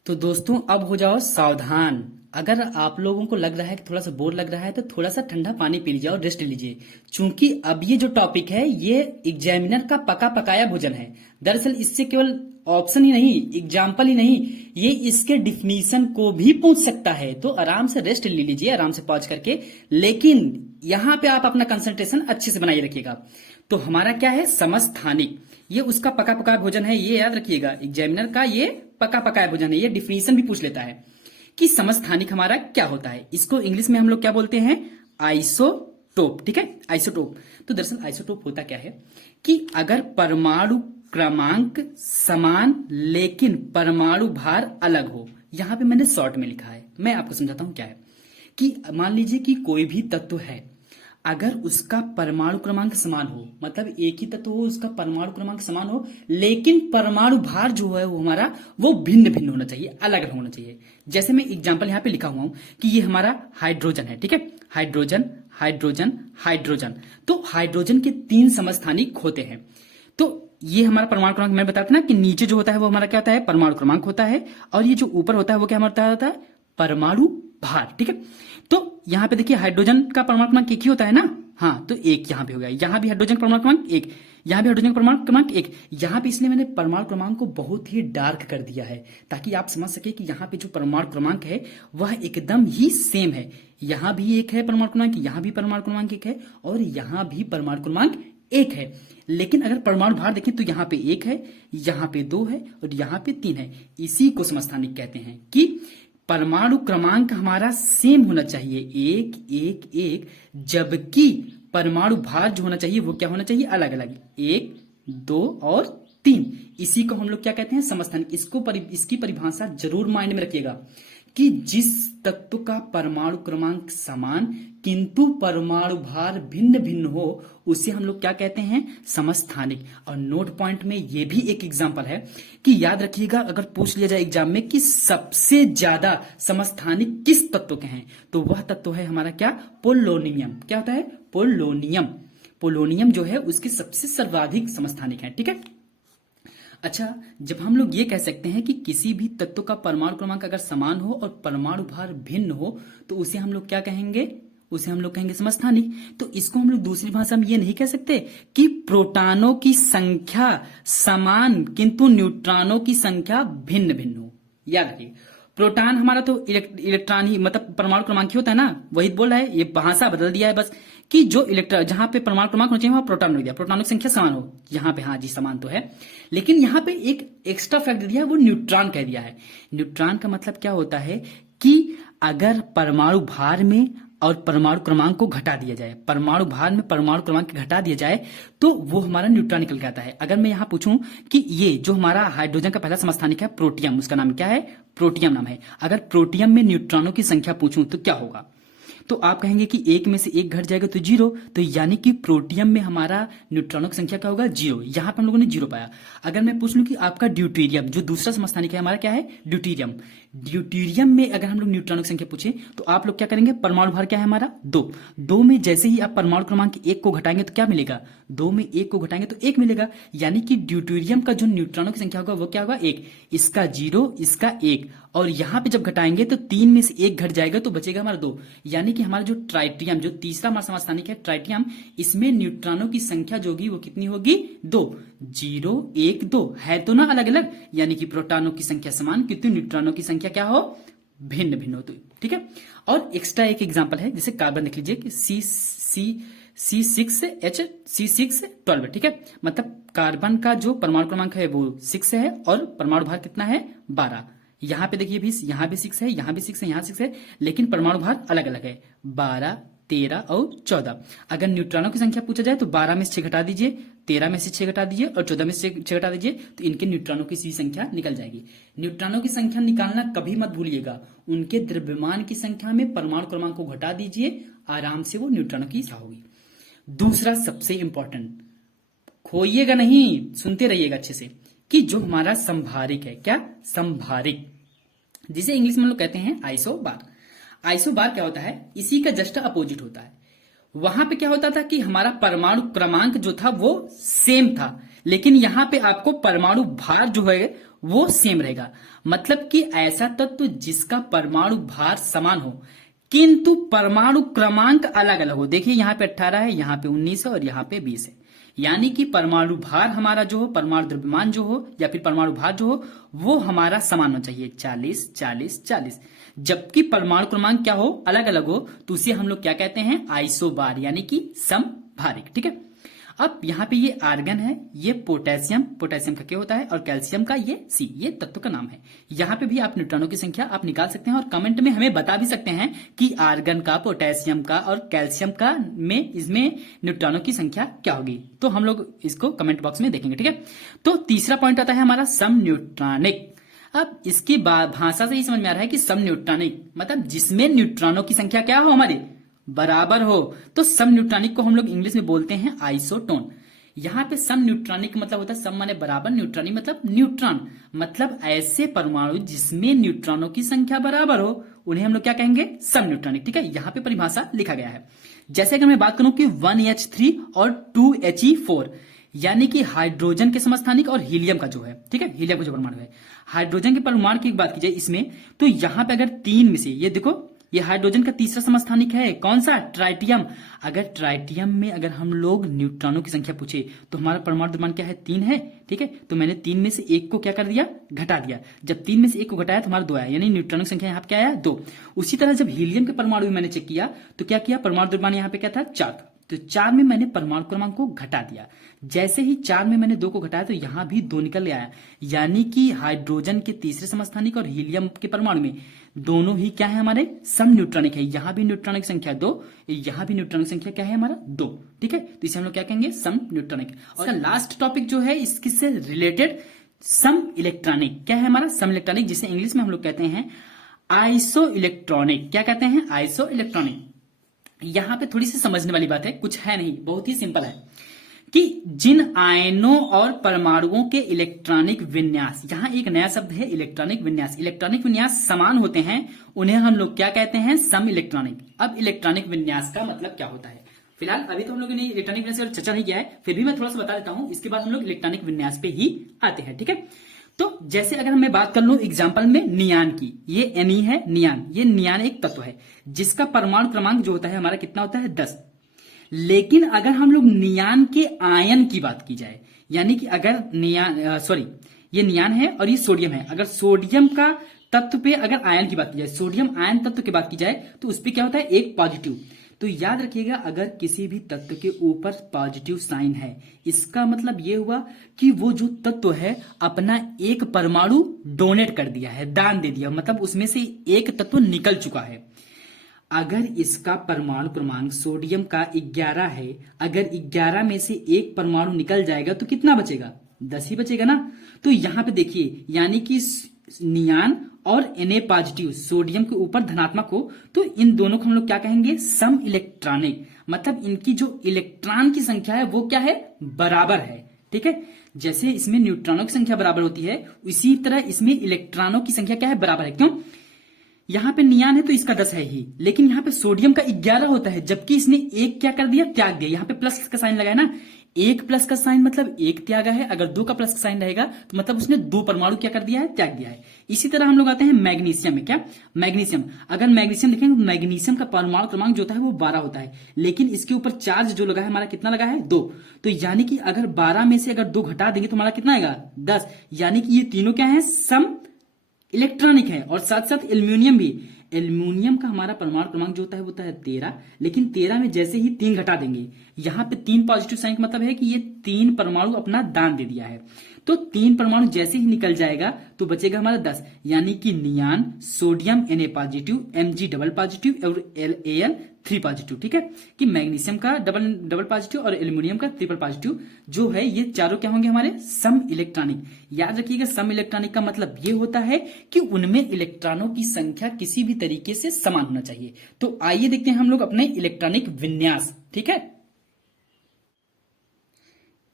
तो दोस्तों अब हो जाओ सावधान। अगर आप लोगों को लग रहा है कि थोड़ा सा बोर लग रहा है तो थोड़ा सा ठंडा पानी पी लीजिए और रेस्ट लीजिए, क्योंकि अब ये जो टॉपिक है ये एग्जामिनर का पका पकाया भोजन है। दरअसल इससे केवल ऑप्शन ही नहीं, एग्जाम्पल ही नहीं, ये इसके डिफिनीशन को भी पूछ सकता है। तो आराम से रेस्ट ले लीजिए, आराम से पॉज करके, लेकिन यहाँ पे आप अपना कंसंट्रेशन अच्छे से बनाए रखिएगा। तो हमारा क्या है, समस्थानिक, ये उसका पका पकाया भोजन है, ये याद रखिएगा। एग्जामिनर का ये पका पकाया भोजन है, ये डिफिनीशन भी पूछ लेता है कि समस्थानिक हमारा क्या होता है। इसको इंग्लिश में हम लोग क्या बोलते हैं, आइसोटोप। ठीक है, आइसोटोप। तो दरअसल आइसोटोप होता क्या है कि अगर परमाणु क्रमांक समान लेकिन परमाणु भार अलग हो। यहां पे मैंने शॉर्ट में लिखा है, मैं आपको समझाता हूं क्या है। कि मान लीजिए कि कोई भी तत्व है, अगर उसका परमाणु क्रमांक समान हो, मतलब एक ही तत्व हो, उसका परमाणु क्रमांक समान हो, लेकिन परमाणु भार जो है वो हमारा वो भिन्न भिन्न होना चाहिए, अलग अलग होना चाहिए। जैसे मैं एग्जांपल यहाँ पे लिखा हुआ हूं कि ये हमारा हाइड्रोजन है। ठीक है, हाइड्रोजन हाइड्रोजन हाइड्रोजन, तो हाइड्रोजन के 3 समस्थानिक होते हैं। तो ये हमारा परमाणु क्रमांक, मैं बताता ना कि नीचे जो होता है वो हमारा क्या होता है, परमाणु क्रमांक होता है, और ये जो ऊपर होता है वो क्या हमारा होता है, परमाणु भार। ठीक है, तो यहाँ पे देखिए हाइड्रोजन का परमाणु क्रमांक एक ही होता है ना, हाँ, तो एक यहाँ पे हो गया। यहाँ भी हाइड्रोजन परमाणु क्रमांक एक, यहाँ भी हाइड्रोजन परमाणु क्रमांक एक। यहाँ पे इसलिए मैंने परमाणु क्रमांक को बहुत ही डार्क कर दिया है ताकि आप समझ सके कि यहाँ पे जो परमाणु क्रमांक है वह एकदम ही सेम है। यहाँ भी एक है परमाणु क्रमांक, यहाँ भी परमाणु क्रमांक एक है, और यहाँ भी परमाणु क्रमांक एक है। लेकिन अगर परमाणु भार देखें तो यहाँ पे 1 है, यहाँ पे 2 है, और यहाँ पे 3 है। इसी को समस्थानिक कहते हैं कि परमाणु क्रमांक हमारा सेम होना चाहिए, 1 1 1, जबकि परमाणु भार जो होना चाहिए वो क्या होना चाहिए, अलग अलग, 1 2 और 3। इसी को हम लोग क्या कहते हैं, समस्थानिक। इसकी परिभाषा जरूर माइंड में रखिएगा कि जिस तत्व का परमाणु क्रमांक समान किंतु परमाणु भार भिन्न भिन्न हो उसे हम लोग क्या कहते हैं, समस्थानिक। और नोट पॉइंट में ये भी एक एग्जांपल है कि याद रखिएगा, अगर पूछ लिया जाए एग्जाम में कि सबसे ज्यादा समस्थानिक किस तत्व के हैं, तो वह तत्व है हमारा क्या, पोलोनियम। क्या होता है, पोलोनियम। पोलोनियम जो है उसके सबसे सर्वाधिक समस्थानिक है। ठीक है, अच्छा, जब हम लोग ये कह सकते हैं कि किसी भी तत्व का परमाणु क्रमांक अगर समान हो और परमाणु भार भिन्न हो तो उसे हम लोग क्या कहेंगे, उसे हम लोग कहेंगे समस्थानिक। तो इसको हम लोग दूसरी भाषा में ये नहीं कह सकते कि प्रोटॉनों की संख्या समान किंतु न्यूट्रॉनों की संख्या भिन्न भिन्न हो। याद रखिए, प्रोटॉन हमारा तो इलेक्ट्रॉन ही, मतलब परमाणु क्रमांक ही होता है ना, वही बोल रहा है, ये भाषा बदल दिया है बस कि जो इलेक्ट्रॉन, जहां पे परमाणु क्रमांक होना चाहिए वहां प्रोटॉन हो गया, प्रोटॉनों की संख्या समान हो। यहाँ पे हाँ जी समान तो है, लेकिन यहाँ पे एक एक्स्ट्रा फैक्ट दिया है, वो न्यूट्रॉन कह दिया है। न्यूट्रॉन का मतलब क्या होता है कि अगर परमाणु भार में और परमाणु क्रमांक को घटा दिया जाए, परमाणु भार में परमाणु क्रमांक घटा दिया जाए तो वो हमारा न्यूट्रॉन निकल के आता है। अगर मैं यहाँ पूछूं कि ये जो हमारा हाइड्रोजन का पहला समस्थानिक है प्रोटियम, उसका नाम क्या है, प्रोटियम नाम है। अगर प्रोटियम में न्यूट्रॉनों की संख्या पूछूं तो क्या होगा, तो आप कहेंगे कि एक में से एक घट जाएगा तो जीरो, तो यानी कि प्रोटियम में हमारा न्यूट्रॉनों की संख्या क्या होगा, जीरो। यहां पे हम लोगों ने जीरो पाया। अगर मैं पूछ लूं कि आपका ड्यूटेरियम, जो दूसरा समस्थानिक है हमारा क्या है, ड्यूटेरियम, ड्यूटेरियम में अगर हम लोग न्यूट्रॉनों की संख्या पूछे तो आप लोग क्या करेंगे, परमाणु भार क्या है हमारा, दो। दो में जैसे ही आप परमाणु क्रमांक एक को घटाएंगे तो क्या मिलेगा, दो में एक को घटाएंगे तो एक मिलेगा। यानी कि ड्यूटेरियम का जो न्यूट्रॉनों की संख्या होगा वो क्या होगा, एक। इसका जीरो, इसका एक, और यहां पे जब घटाएंगे तो तीन में से एक घट जाएगा तो बचेगा हमारा दो। यानी कि हमारा जो ट्राइटियम, जो तीसरा हमारा समस्थानिक है ट्राइटियम, इसमें न्यूट्रॉनों की संख्या जो होगी वो कितनी होगी, दो। जीरो एक दो है तो ना अलग अलग, यानी कि प्रोटॉनों की संख्या समान किंतु न्यूट्रॉनों की संख्या क्या हो, भिन्न भिन्न हो। तो ठीक है। और एक्स्ट्रा एक एग्जांपल है, जैसे कार्बन देख लीजिए कि C6H12, ठीक है। मतलब कार्बन का जो परमाणु क्रमांक है वो 6 है और परमाणु भार कितना है, 12। यहां पे देखिए भी, यहां भी 6 है, यहां भी 6 है, यहां 6 है, लेकिन परमाणु भार अलग अलग है, 12, 13 और 14। अगर न्यूट्रॉनों की संख्या पूछा जाए तो 12 में से 6 घटा दीजिए, 13 में से 6 घटा दीजिए और 14 में से 6 घटा दीजिए, तो इनके न्यूट्रॉनों की सीधी संख्या निकल जाएगी। न्यूट्रॉनों की संख्या निकालना कभी मत भूलिएगा, उनके द्रव्यमान की संख्या में परमाणु क्रमांक को घटा दीजिए, आराम से वो न्यूट्रॉनों की संख्या होगी। दूसरा सबसे इंपॉर्टेंट, खोइएगा नहीं, सुनते रहिएगा अच्छे से, कि जो हमारा संभारिक है, क्या, संभारिक, जिसे इंग्लिश में हम लोग कहते हैं आइसोबार। आइसोबार क्या होता है, इसी का जस्ट अपोजिट होता है। वहां पे क्या होता था कि हमारा परमाणु क्रमांक जो था वो सेम था, लेकिन यहां पे आपको परमाणु भार जो है वो सेम रहेगा। मतलब कि ऐसा तत्व जिसका परमाणु भार समान हो किंतु परमाणु क्रमांक अलग अलग हो। देखिए यहां पे 18 है, यहां पे 19 है और यहां पे 20 है। यानी कि परमाणु भार हमारा जो हो, परमाणु द्रव्यमान जो हो या फिर परमाणु भार जो हो वो हमारा समान होना चाहिए, 40 40 40। जबकि परमाणु क्रमांक क्या हो, अलग अलग हो, तो उसे हम लोग क्या कहते हैं, आइसोबार, यानी कि समभारिक। ठीक है। अब यहाँ पे ये आर्गन है, ये पोटेशियम, पोटेशियम का क्या होता है, और कैल्शियम का ये सी, ये तत्व का नाम है। यहाँ पे भी आप न्यूट्रॉनों की संख्या आप निकाल सकते हैं और कमेंट में हमें बता भी सकते हैं कि आर्गन का, पोटेशियम का और कैल्शियम का में इसमें न्यूट्रॉनों की संख्या क्या होगी। तो हम लोग इसको कमेंट बॉक्स में देखेंगे। ठीक है। तो तीसरा पॉइंट आता है हमारा सम न्यूट्रॉनिक। अब इसकी भाषा से ही समझ में आ रहा है कि सम न्यूट्रॉनिक मतलब जिसमें न्यूट्रॉनों की संख्या क्या हो, हमारे बराबर हो। तो सम न्यूट्रॉनिक को हम लोग इंग्लिश में बोलते हैं आइसोटोन। यहां पे सम न्यूट्रॉनिक मतलब होता है, सम माने बराबर, न्यूट्रॉनिक मतलब न्यूट्रॉन, मतलब ऐसे परमाणु जिसमें न्यूट्रॉनों की संख्या बराबर हो उन्हें हम लोग क्या कहेंगे, सम न्यूट्रॉनिक। ठीक है। यहां पे परिभाषा लिखा गया है। जैसे अगर मैं बात करूं कि 1H3 और 2He4, यानी कि हाइड्रोजन के समस्थानिक और हीलियम का जो है, ठीक है, हीलियम का जो परमाणु है, हाइड्रोजन के परमाणु की बात की जाए इसमें, तो यहां पे अगर तीन में से, ये देखो ये हाइड्रोजन का तीसरा समस्थानिक है, कौन सा, ट्राइटियम। अगर ट्राइटियम में अगर हम लोग न्यूट्रॉनों की संख्या पूछे तो हमारा परमाणु द्रव्यमान क्या है, 3 है। ठीक है। तो मैंने 3 में से एक को क्या कर दिया, घटा दिया। जब 3 में से एक को घटाया तो हमारा 2 आया, यानी न्यूट्रॉनों की संख्या यहाँ पे क्या आया, 2। उसी तरह जब हीलियम के परमाणु में मैंने चेक किया तो क्या किया, परमाणु द्रव्यमान यहाँ पे क्या था, 4 था। तो 4 में मैंने परमाणु क्रमांक को घटा दिया। जैसे ही 4 में मैंने 2 को घटाया तो यहां भी 2 निकल आया, यानी कि हाइड्रोजन के तीसरे समस्थानिक और हीलियम के परमाणु में दोनों ही क्या है, हमारे सम न्यूट्रॉनिक है। यहां भी न्यूट्रॉनिक की संख्या 2, यहां भी न्यूट्रॉनिक संख्या क्या है, हमारा 2। ठीक है। तो इसे हम लोग क्या कहेंगे, सम न्यूट्रॉनिक। और लास्ट टॉपिक जो है इससे रिलेटेड सम इलेक्ट्रॉनिक, क्या है हमारा, सम इलेक्ट्रॉनिक, जिसे इंग्लिश में हम लोग कहते हैं आइसो इलेक्ट्रॉनिक। क्या कहते हैं, आइसो इलेक्ट्रॉनिक। यहां पे थोड़ी सी समझने वाली बात है, कुछ है नहीं, बहुत ही सिंपल है कि जिन आयनों और परमाणुओं के इलेक्ट्रॉनिक विन्यास, यहां एक नया शब्द है इलेक्ट्रॉनिक विन्यास, इलेक्ट्रॉनिक विन्यास समान होते हैं उन्हें हम लोग क्या कहते हैं, सम इलेक्ट्रॉनिक। अब इलेक्ट्रॉनिक विन्यास का मतलब क्या होता है, फिलहाल अभी तो हम लोगों ने इलेक्ट्रॉनिक विन्यास पर चर्चा नहीं किया है, फिर भी मैं थोड़ा सा बता देता हूं, इसके बाद हम लोग इलेक्ट्रॉनिक विन्यास पे ही आते हैं। ठीक है। तो जैसे अगर मैं बात कर लूं एग्जाम्पल में नियान की, ये एनी है नियान, ये नियान एक तत्व है जिसका परमाणु क्रमांक जो होता है हमारा कितना होता है, 10। लेकिन अगर हम लोग नियान के आयन की बात की जाए, यानी कि अगर नियान ये नियान है और ये सोडियम है, अगर सोडियम का तत्व पे अगर आयन की बात की जाए, सोडियम आयन तत्व की बात की जाए तो उस पर क्या होता है, एक पॉजिटिव। तो याद रखिएगा अगर किसी भी तत्व के ऊपर पॉजिटिव साइन है, इसका मतलब ये हुआ कि वो जो तत्व है अपना एक परमाणु डोनेट कर दिया है, दान दे दिया, मतलब उसमें से एक तत्व निकल चुका है। अगर इसका परमाणु क्रमांक सोडियम का 11 है, अगर 11 में से एक परमाणु निकल जाएगा तो कितना बचेगा, 10 ही बचेगा ना। तो यहां पे देखिए, यानी कि नियान और Na पॉजिटिव सोडियम के ऊपर धनात्मक हो तो इन दोनों को हम लोग क्या कहेंगे, सम इलेक्ट्रॉनिक। मतलब इनकी जो इलेक्ट्रॉन की संख्या है वो क्या है, बराबर है। ठीक है, जैसे इसमें न्यूट्रॉनों की संख्या बराबर होती है इसी तरह इसमें इलेक्ट्रॉनों की संख्या क्या है, बराबर है। क्यों, यहां पे नियान है तो इसका 10 है ही, लेकिन यहां पे सोडियम का 11 होता है, जबकि इसने एक क्या कर दिया, त्याग दिया। यहां पे प्लस का साइन लगाया ना, एक प्लस का साइन मतलब एक त्यागा है, अगर दो का प्लस का साइन रहेगा तो मतलब उसने दो परमाणु क्या कर दिया है, त्याग दिया है। इसी तरह हम लोग आते हैं मैग्नीशियम में। क्या, मैग्नीशियम, अगर मैग्नीशियम देखेंगे तो मैग्नीशियम का परमाणु क्रमांक जो होता है वो 12 होता है, लेकिन इसके ऊपर चार्ज जो लगा है हमारा कितना लगा है, 2। तो यानी कि अगर 12 में से अगर 2 घटा देंगे तो हमारा कितना आएगा, 10। यानी कि ये तीनों क्या है, सम इलेक्ट्रॉनिक है। और साथ साथ एल्यूमिनियम भी, एल्यूमिनियम का हमारा परमाणु क्रमांक जो होता है वो होता है 13, लेकिन 13 में जैसे ही 3 घटा देंगे, यहां पे 3 पॉजिटिव साइन का मतलब है कि ये 3 परमाणु अपना दान दे दिया है। तो 3 परमाणु जैसे ही निकल जाएगा तो बचेगा हमारा 10, यानी कि neon, sodium Na positive, Mg double positive और Al 3 पॉजिटिव। ठीक है, कि मैग्नीशियम का डबल पॉजिटिव और एल्यूमिनियम का ट्रिपल पॉजिटिव जो है, ये चारों क्या होंगे हमारे, सम इलेक्ट्रॉनिक। याद रखिएगा, सम इलेक्ट्रॉनिक का मतलब ये होता है कि उनमें इलेक्ट्रॉनों की संख्या किसी भी तरीके से समान होना चाहिए। तो आइए देखते हैं हम लोग अपने इलेक्ट्रॉनिक विन्यास। ठीक है,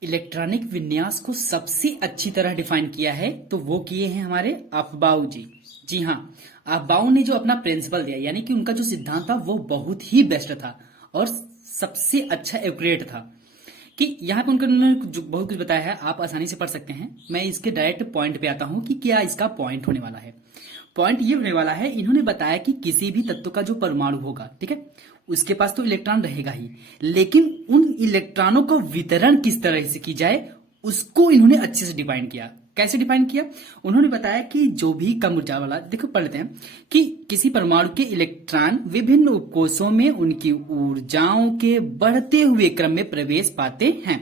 इलेक्ट्रॉनिक विन्यास को सबसे अच्छी तरह डिफाइन किया है तो वो किए हैं हमारे अफबाउ जी। जी हाँ, अफबाउ ने जो अपना प्रिंसिपल दिया, यानी कि उनका जो सिद्धांत था वो बहुत ही बेस्ट था और सबसे अच्छा एक्यूरेट था। कि यहाँ पे उन्होंने बहुत कुछ बताया है, आप आसानी से पढ़ सकते हैं। मैं इसके डायरेक्ट पॉइंट पे आता हूं कि क्या इसका पॉइंट होने वाला है। पॉइंट ये होने वाला है, इन्होंने बताया कि किसी भी तत्व का जो परमाणु होगा, ठीक है, उसके पास तो इलेक्ट्रॉन रहेगा ही, लेकिन उन इलेक्ट्रॉनों का वितरण किस तरह से की जाए उसको इन्होंने अच्छे से डिफाइन किया। कैसे डिफाइन किया, उन्होंने बताया कि जो भी कम ऊर्जा वाला, देखो पढ़ लेते हैं, कि किसी परमाणु के इलेक्ट्रॉन विभिन्न उपकोषों में उनकी ऊर्जाओं के बढ़ते हुए क्रम में प्रवेश पाते हैं।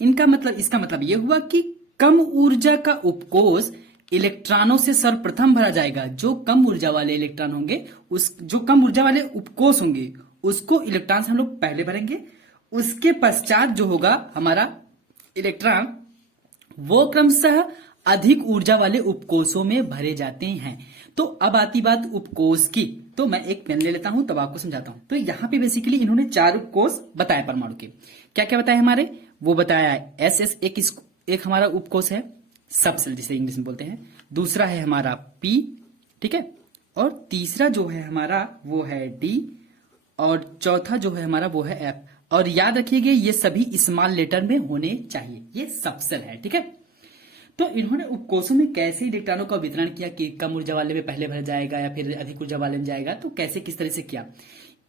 इनका मतलब, इसका मतलब यह हुआ कि कम ऊर्जा का उपकोष इलेक्ट्रॉनों से सर्वप्रथम भरा जाएगा। जो कम ऊर्जा वाले इलेक्ट्रॉन होंगे, उस जो कम ऊर्जा वाले उपकोष होंगे उसको इलेक्ट्रॉन से हम लोग पहले भरेंगे। उसके पश्चात जो होगा हमारा इलेक्ट्रॉन, वो क्रमशः अधिक ऊर्जा वाले उपकोषों में भरे जाते हैं। तो अब आती बात उपकोष की, तो मैं एक पेन ले लेता हूं तब आपको समझाता हूं। तो यहां पे बेसिकली इन्होंने 4 उपकोष बताए परमाणु के। क्या क्या बताया हमारे, वो बताया SS एक हमारा उपकोष है, सब सेल जिसे इंग्लिश में बोलते हैं। दूसरा है हमारा P, ठीक है, और तीसरा जो है हमारा वो है D, और चौथा जो है हमारा वो है F। और याद रखिएगा ये सभी स्मॉल लेटर में होने चाहिए, ये सब सेल है। ठीक है, तो इन्होंने उपकोषों में कैसे इलेक्ट्रॉनों का वितरण किया, कि कम ऊर्जा वाले में पहले भर जाएगा या फिर अधिक ऊर्जा वाले में जाएगा, तो कैसे किस तरह से किया।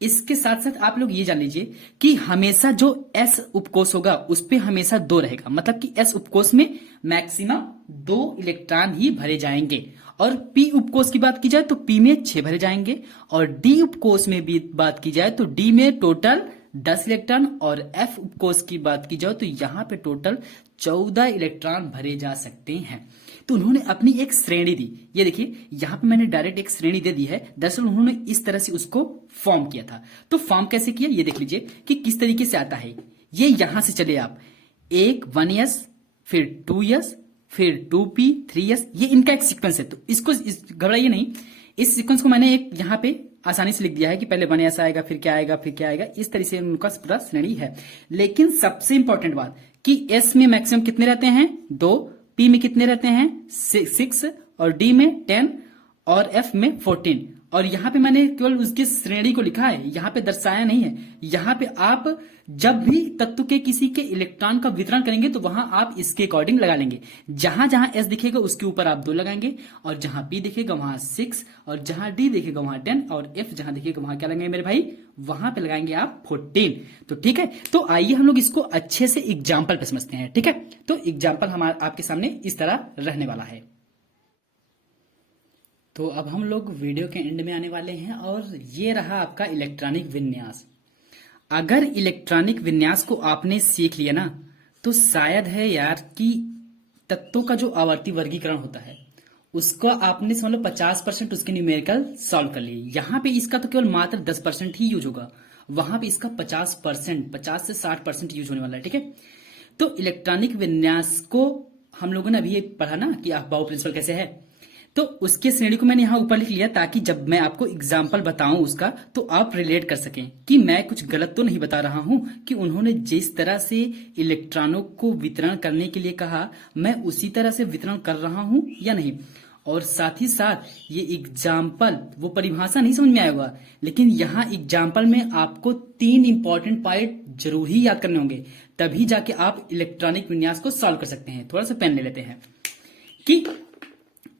इसके साथ साथ आप लोग ये जान लीजिए कि हमेशा जो S उपकोष होगा उस पे हमेशा 2 रहेगा, मतलब कि S उपकोष में मैक्सिमम 2 इलेक्ट्रॉन ही भरे जाएंगे। और P उपकोष की बात की जाए तो P में 6 भरे जाएंगे, और D उपकोष में भी बात की जाए तो D में टोटल 10 इलेक्ट्रॉन, और F उपकोष की बात की जाए तो यहां पे टोटल 14 इलेक्ट्रॉन भरे जा सकते हैं। तो उन्होंने अपनी एक श्रेणी दी, ये देखिए यहां पे मैंने डायरेक्ट एक श्रेणी दे दी है। दरअसल उन्होंने इस तरह से उसको फॉर्म किया था। तो फॉर्म कैसे किया ये देख लीजिए कि किस तरीके से आता है। ये यहां से चले आप, एक 1s, फिर 2s, फिर 2p, 3s, ये इनका एक सीक्वेंस है। तो इसको घबराइए नहीं, इस सीक्वेंस को मैंने एक यहां पे आसानी से लिख दिया है कि पहले 1s आएगा, फिर क्या आएगा, फिर क्या आएगा, इस तरह से उनका पूरा श्रेणी है। लेकिन सबसे इंपॉर्टेंट बात कि S में मैक्सिमम कितने रहते हैं, 2, P में कितने रहते हैं, 6, और D में 10, और F में 14। और यहां पे मैंने केवल उसकी श्रेणी को लिखा है, यहां पे दर्शाया नहीं है। यहां पे आप जब भी तत्व के किसी के इलेक्ट्रॉन का वितरण करेंगे तो वहां आप इसके अकॉर्डिंग लगा लेंगे। जहां जहां S दिखेगा उसके ऊपर आप 2 लगाएंगे, और जहां P दिखेगा वहां 6, और जहां D दिखेगा वहां 10, और F जहां दिखेगा वहां क्या लगाएंगे मेरे भाई, वहां पे लगाएंगे आप 14। तो ठीक है, तो आइए हम लोग इसको अच्छे से एग्जाम्पल पे समझते हैं। ठीक है, तो एग्जाम्पल हमारे आपके सामने इस तरह रहने वाला है। तो अब हम लोग वीडियो के एंड में आने वाले हैं, और ये रहा आपका इलेक्ट्रॉनिक विन्यास। अगर इलेक्ट्रॉनिक विन्यास को आपने सीख लिया ना, तो शायद है यार कि तत्वों का जो आवर्ती वर्गीकरण होता है उसको आपने समझ लो 50% उसके न्यूमेरिकल सॉल्व कर लिए। यहां पे इसका तो केवल मात्र 10% ही यूज होगा, वहां पे इसका 50%, 50 से 60% यूज होने वाला है। ठीक है, तो इलेक्ट्रॉनिक विन्यास को हम लोगों ने अभी ये पढ़ा ना कि अफबाउ प्रिंसिपल कैसे है। तो उसके श्रेणी को मैंने यहाँ ऊपर लिख लिया ताकि जब मैं आपको एग्जाम्पल बताऊं उसका तो आप रिलेट कर सकें कि मैं कुछ गलत तो नहीं बता रहा हूं, कि उन्होंने जिस तरह से इलेक्ट्रॉनों को वितरण करने के लिए कहा मैं उसी तरह से वितरण कर रहा हूं या नहीं। और साथ ही साथ ये एग्जाम्पल, वो परिभाषा नहीं समझ में आएगा, लेकिन यहाँ एग्जाम्पल में आपको 3 इंपॉर्टेंट पॉइंट जरूर ही याद करने होंगे, तभी जाके आप इलेक्ट्रॉनिक विन्यास को सॉल्व कर सकते हैं। थोड़ा सा पेन ले लेते हैं कि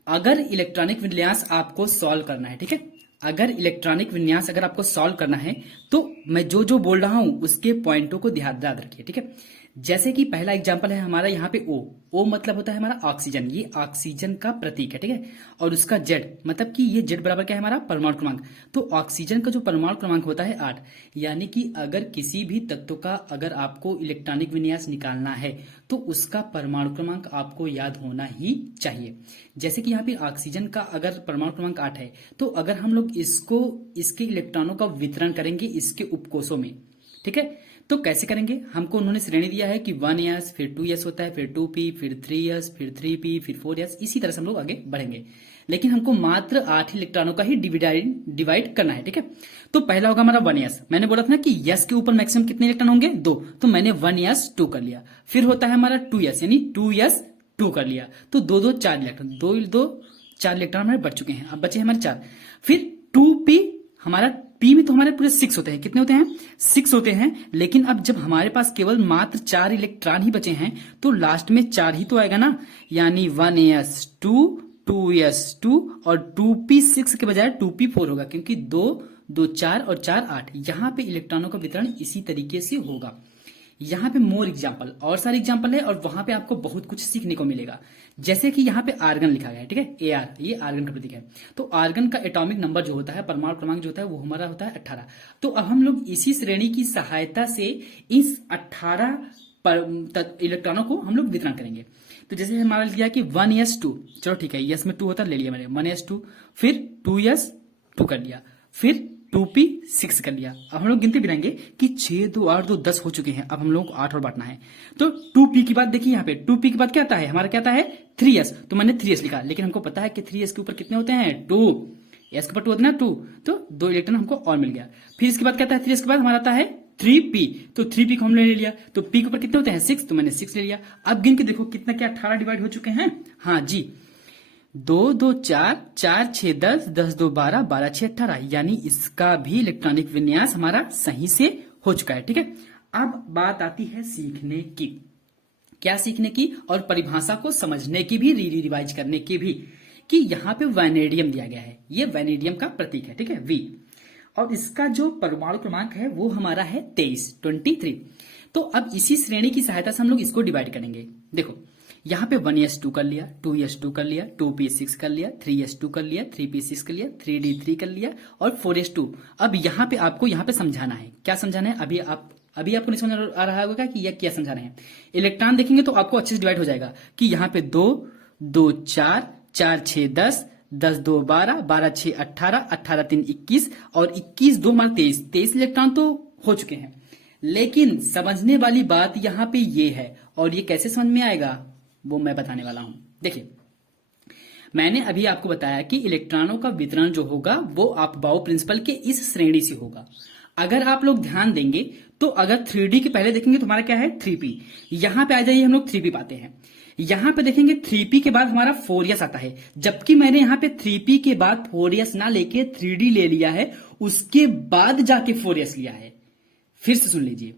अगर इलेक्ट्रॉनिक विन्यास आपको सॉल्व करना है, ठीक है, अगर इलेक्ट्रॉनिक विन्यास अगर आपको सॉल्व करना है तो मैं जो जो बोल रहा हूं उसके पॉइंटों को ध्यान याद रखिए, ठीक है। जैसे कि पहला एग्जांपल है हमारा यहाँ पे ओ मतलब होता है हमारा ऑक्सीजन, ये ऑक्सीजन का प्रतीक है, ठीक है। और उसका जेड मतलब कि ये जेड बराबर क्या है हमारा परमाणु क्रमांक। तो ऑक्सीजन का जो परमाणु क्रमांक होता है 8, यानी कि अगर किसी भी तत्व का अगर आपको इलेक्ट्रॉनिक विन्यास निकालना है तो उसका परमाणु क्रमांक आपको याद होना ही चाहिए। जैसे कि यहाँ पे ऑक्सीजन का अगर परमाणु क्रमांक 8 है तो अगर हम लोग इसको इसके इलेक्ट्रॉनों का वितरण करेंगे इसके उपकोषों में, ठीक है, तो कैसे करेंगे। हमको उन्होंने श्रेणी दिया है कि 1s फिर 2s होता है, फिर 2p फिर 3s फिर 3p फिर 4s, इसी तरह से हम लोग आगे बढ़ेंगे। लेकिन हमको मात्र 8 इलेक्ट्रॉनों का ही डिवाइड करना है, ठीक है। तो पहला होगा हमारा 1s। मैंने बोला था ना कि s के ऊपर मैक्सिमम कितने इलेक्ट्रॉन होंगे 2, तो मैंने 1s 2 कर लिया। फिर होता है हमारा 2s यानी 2s 2 कर लिया, तो 2 2 4 इलेक्ट्रॉन, 2 2 4 इलेक्ट्रॉन हमारे बच चुके हैं। अब बचे हमारे 4। फिर 2p, हमारा p में तो हमारे पूरे 6 होते हैं, कितने होते हैं 6 होते हैं। लेकिन अब जब हमारे पास केवल मात्र 4 इलेक्ट्रॉन ही बचे हैं तो लास्ट में 4 ही तो आएगा ना, यानी 1s2 2s2 और 2p6 के बजाय 2p4 होगा, क्योंकि 2 2 4 और 4 8। यहाँ पे इलेक्ट्रॉनों का वितरण इसी तरीके से होगा। यहाँ पे मोर एग्जाम्पल, और सारे एग्जाम्पल है, और वहां पे आपको बहुत कुछ सीखने को मिलेगा। जैसे कि यहाँ पे आर्गन लिखा गया है, ठीक है, AR, ये आर्गन का प्रतीक है। तो आर्गन का एटॉमिक नंबर जो होता है, परमाणु क्रमांक जो होता है, वो हमारा होता है 18। तो अब हम लोग इसी श्रेणी की सहायता से इस 18 इलेक्ट्रॉनों को हम लोग वितरण करेंगे। तो जैसे हमारा लिया कि 1s2, चलो ठीक है, यस में 2 होता है, ले लिया मैंने 1s2, फिर 2s 2 कर लिया, फिर 2p6 कर लिया। अब हम लोग गिनते भी रहेंगे कि 6 2 8 2 10 हो चुके हैं। अब हम लोग को 8 और बांटना है। तो 2p की बात देखिए, यहाँ पे 2p के बाद क्या आता है हमारा, क्या आता है 3s, तो मैंने 3s लिखा। लेकिन हमको पता है कि 3s के ऊपर कितने होते हैं 2, s के ऊपर 2 होते हैं ना 2, तो 2 इलेक्ट्रॉन हमको और मिल गया। फिर इसके बाद क्या आता है 3s के बाद हमारा आता है 3p, तो 3p को हमने ले लिया। तो p के ऊपर कितने होते हैं 6, तो मैंने 6 ले लिया। अब गिन के देखो कितना, क्या 18 डिवाइड हो चुके हैं। हाँ जी, 2 2 4 4 6 10 10 2 12 12 6 18, यानी इसका भी इलेक्ट्रॉनिक विन्यास हमारा सही से हो चुका है, ठीक है। अब बात आती है सीखने की, क्या सीखने की, और परिभाषा को समझने की भी, रिवाइज करने की भी, कि यहाँ पे वैनेडियम दिया गया है, ये वैनेडियम का प्रतीक है, ठीक है, V, और इसका जो परमाणु क्रमांक है वो हमारा है 23। तो अब इसी श्रेणी की सहायता से हम लोग इसको डिवाइड करेंगे। देखो यहाँ पे 1s2 कर लिया, 2s2 कर लिया, 2p6 कर लिया, 3s2 कर लिया, 3p6 कर लिया, 3d3 कर लिया और 4s2। अब यहाँ पे आपको यहाँ पे समझाना है, क्या समझाना है, अभी आपको नहीं समझ आ रहा होगा कि यह क्या समझाना है। इलेक्ट्रॉन देखेंगे तो आपको अच्छे से डिवाइड हो जाएगा कि यहाँ पे 2 2 4 4 6 10 10 2 12 12 6 18 18 3 21 और 21 2 हमारे 23 इलेक्ट्रॉन तो हो चुके हैं। लेकिन समझने वाली बात यहाँ पे ये है, और ये कैसे समझ में आएगा वो मैं बताने वाला हूं। देखिए, मैंने अभी आपको बताया कि इलेक्ट्रॉनों का वितरण जो होगा वो आपबाउ प्रिंसिपल के इस श्रेणी से होगा। अगर आप लोग ध्यान देंगे तो अगर 3D के पहले देखेंगे तो हमारा क्या है 3p, यहां पे आ जाइए हम लोग 3p पाते हैं। यहां पे देखेंगे 3p के बाद हमारा 4s आता है, जबकि मैंने यहां पे 3p के बाद 4s ना लेके 3D ले लिया है, उसके बाद जाके 4s लिया है। फिर से सुन लीजिए,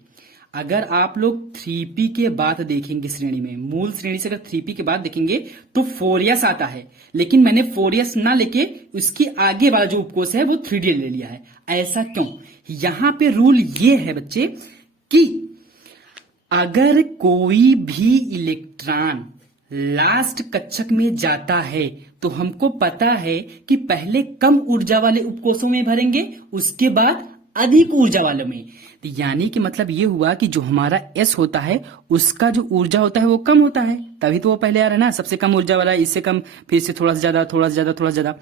अगर आप लोग 3p के बाद देखेंगे श्रेणी में, मूल श्रेणी से अगर 3p के बाद देखेंगे तो 4s आता है, लेकिन मैंने 4s ना लेके उसके आगे वाला जो उपकोष है वो 3d ले लिया है। ऐसा क्यों? यहां पे रूल ये है बच्चे कि अगर कोई भी इलेक्ट्रॉन लास्ट कक्षक में जाता है तो हमको पता है कि पहले कम ऊर्जा वाले उपकोषों में भरेंगे, उसके बाद अधिक ऊर्जा वालों में। तो यानी कि मतलब ये हुआ कि जो हमारा S होता है उसका जो ऊर्जा होता है वो कम होता है, तभी तो वो पहले आ रहा है ना, सबसे कम ऊर्जा वाला, इससे कम, फिर इससे थोड़ा सा ज्यादा, थोड़ा सा ज्यादा, थोड़ा सा ज्यादा।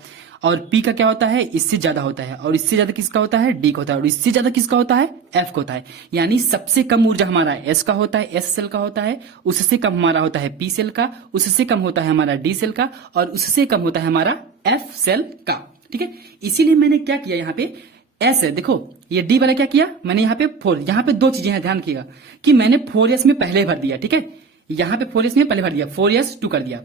और P का क्या होता है, इससे ज्यादा होता है, और इससे ज्यादा किसका होता है, D का होता है, और इससे ज्यादा किसका होता है, F का होता है। यानी सबसे कम ऊर्जा हमारा S का होता है, S सेल का होता है, उससे कम हमारा होता है P सेल का, उससे कम होता है हमारा D सेल का, और उससे कम होता है हमारा F सेल का। ठीक है, इसीलिए मैंने क्या किया, यहाँ पे S है, देखो ये D वाला क्या किया मैंने, यहाँ पे 4, यहाँ पे दो चीजें हैं, ध्यान रखिएगा कि मैंने 4s में पहले भर दिया, ठीक है, यहाँ पे 4s में पहले भर दिया, 4s 2 कर दिया,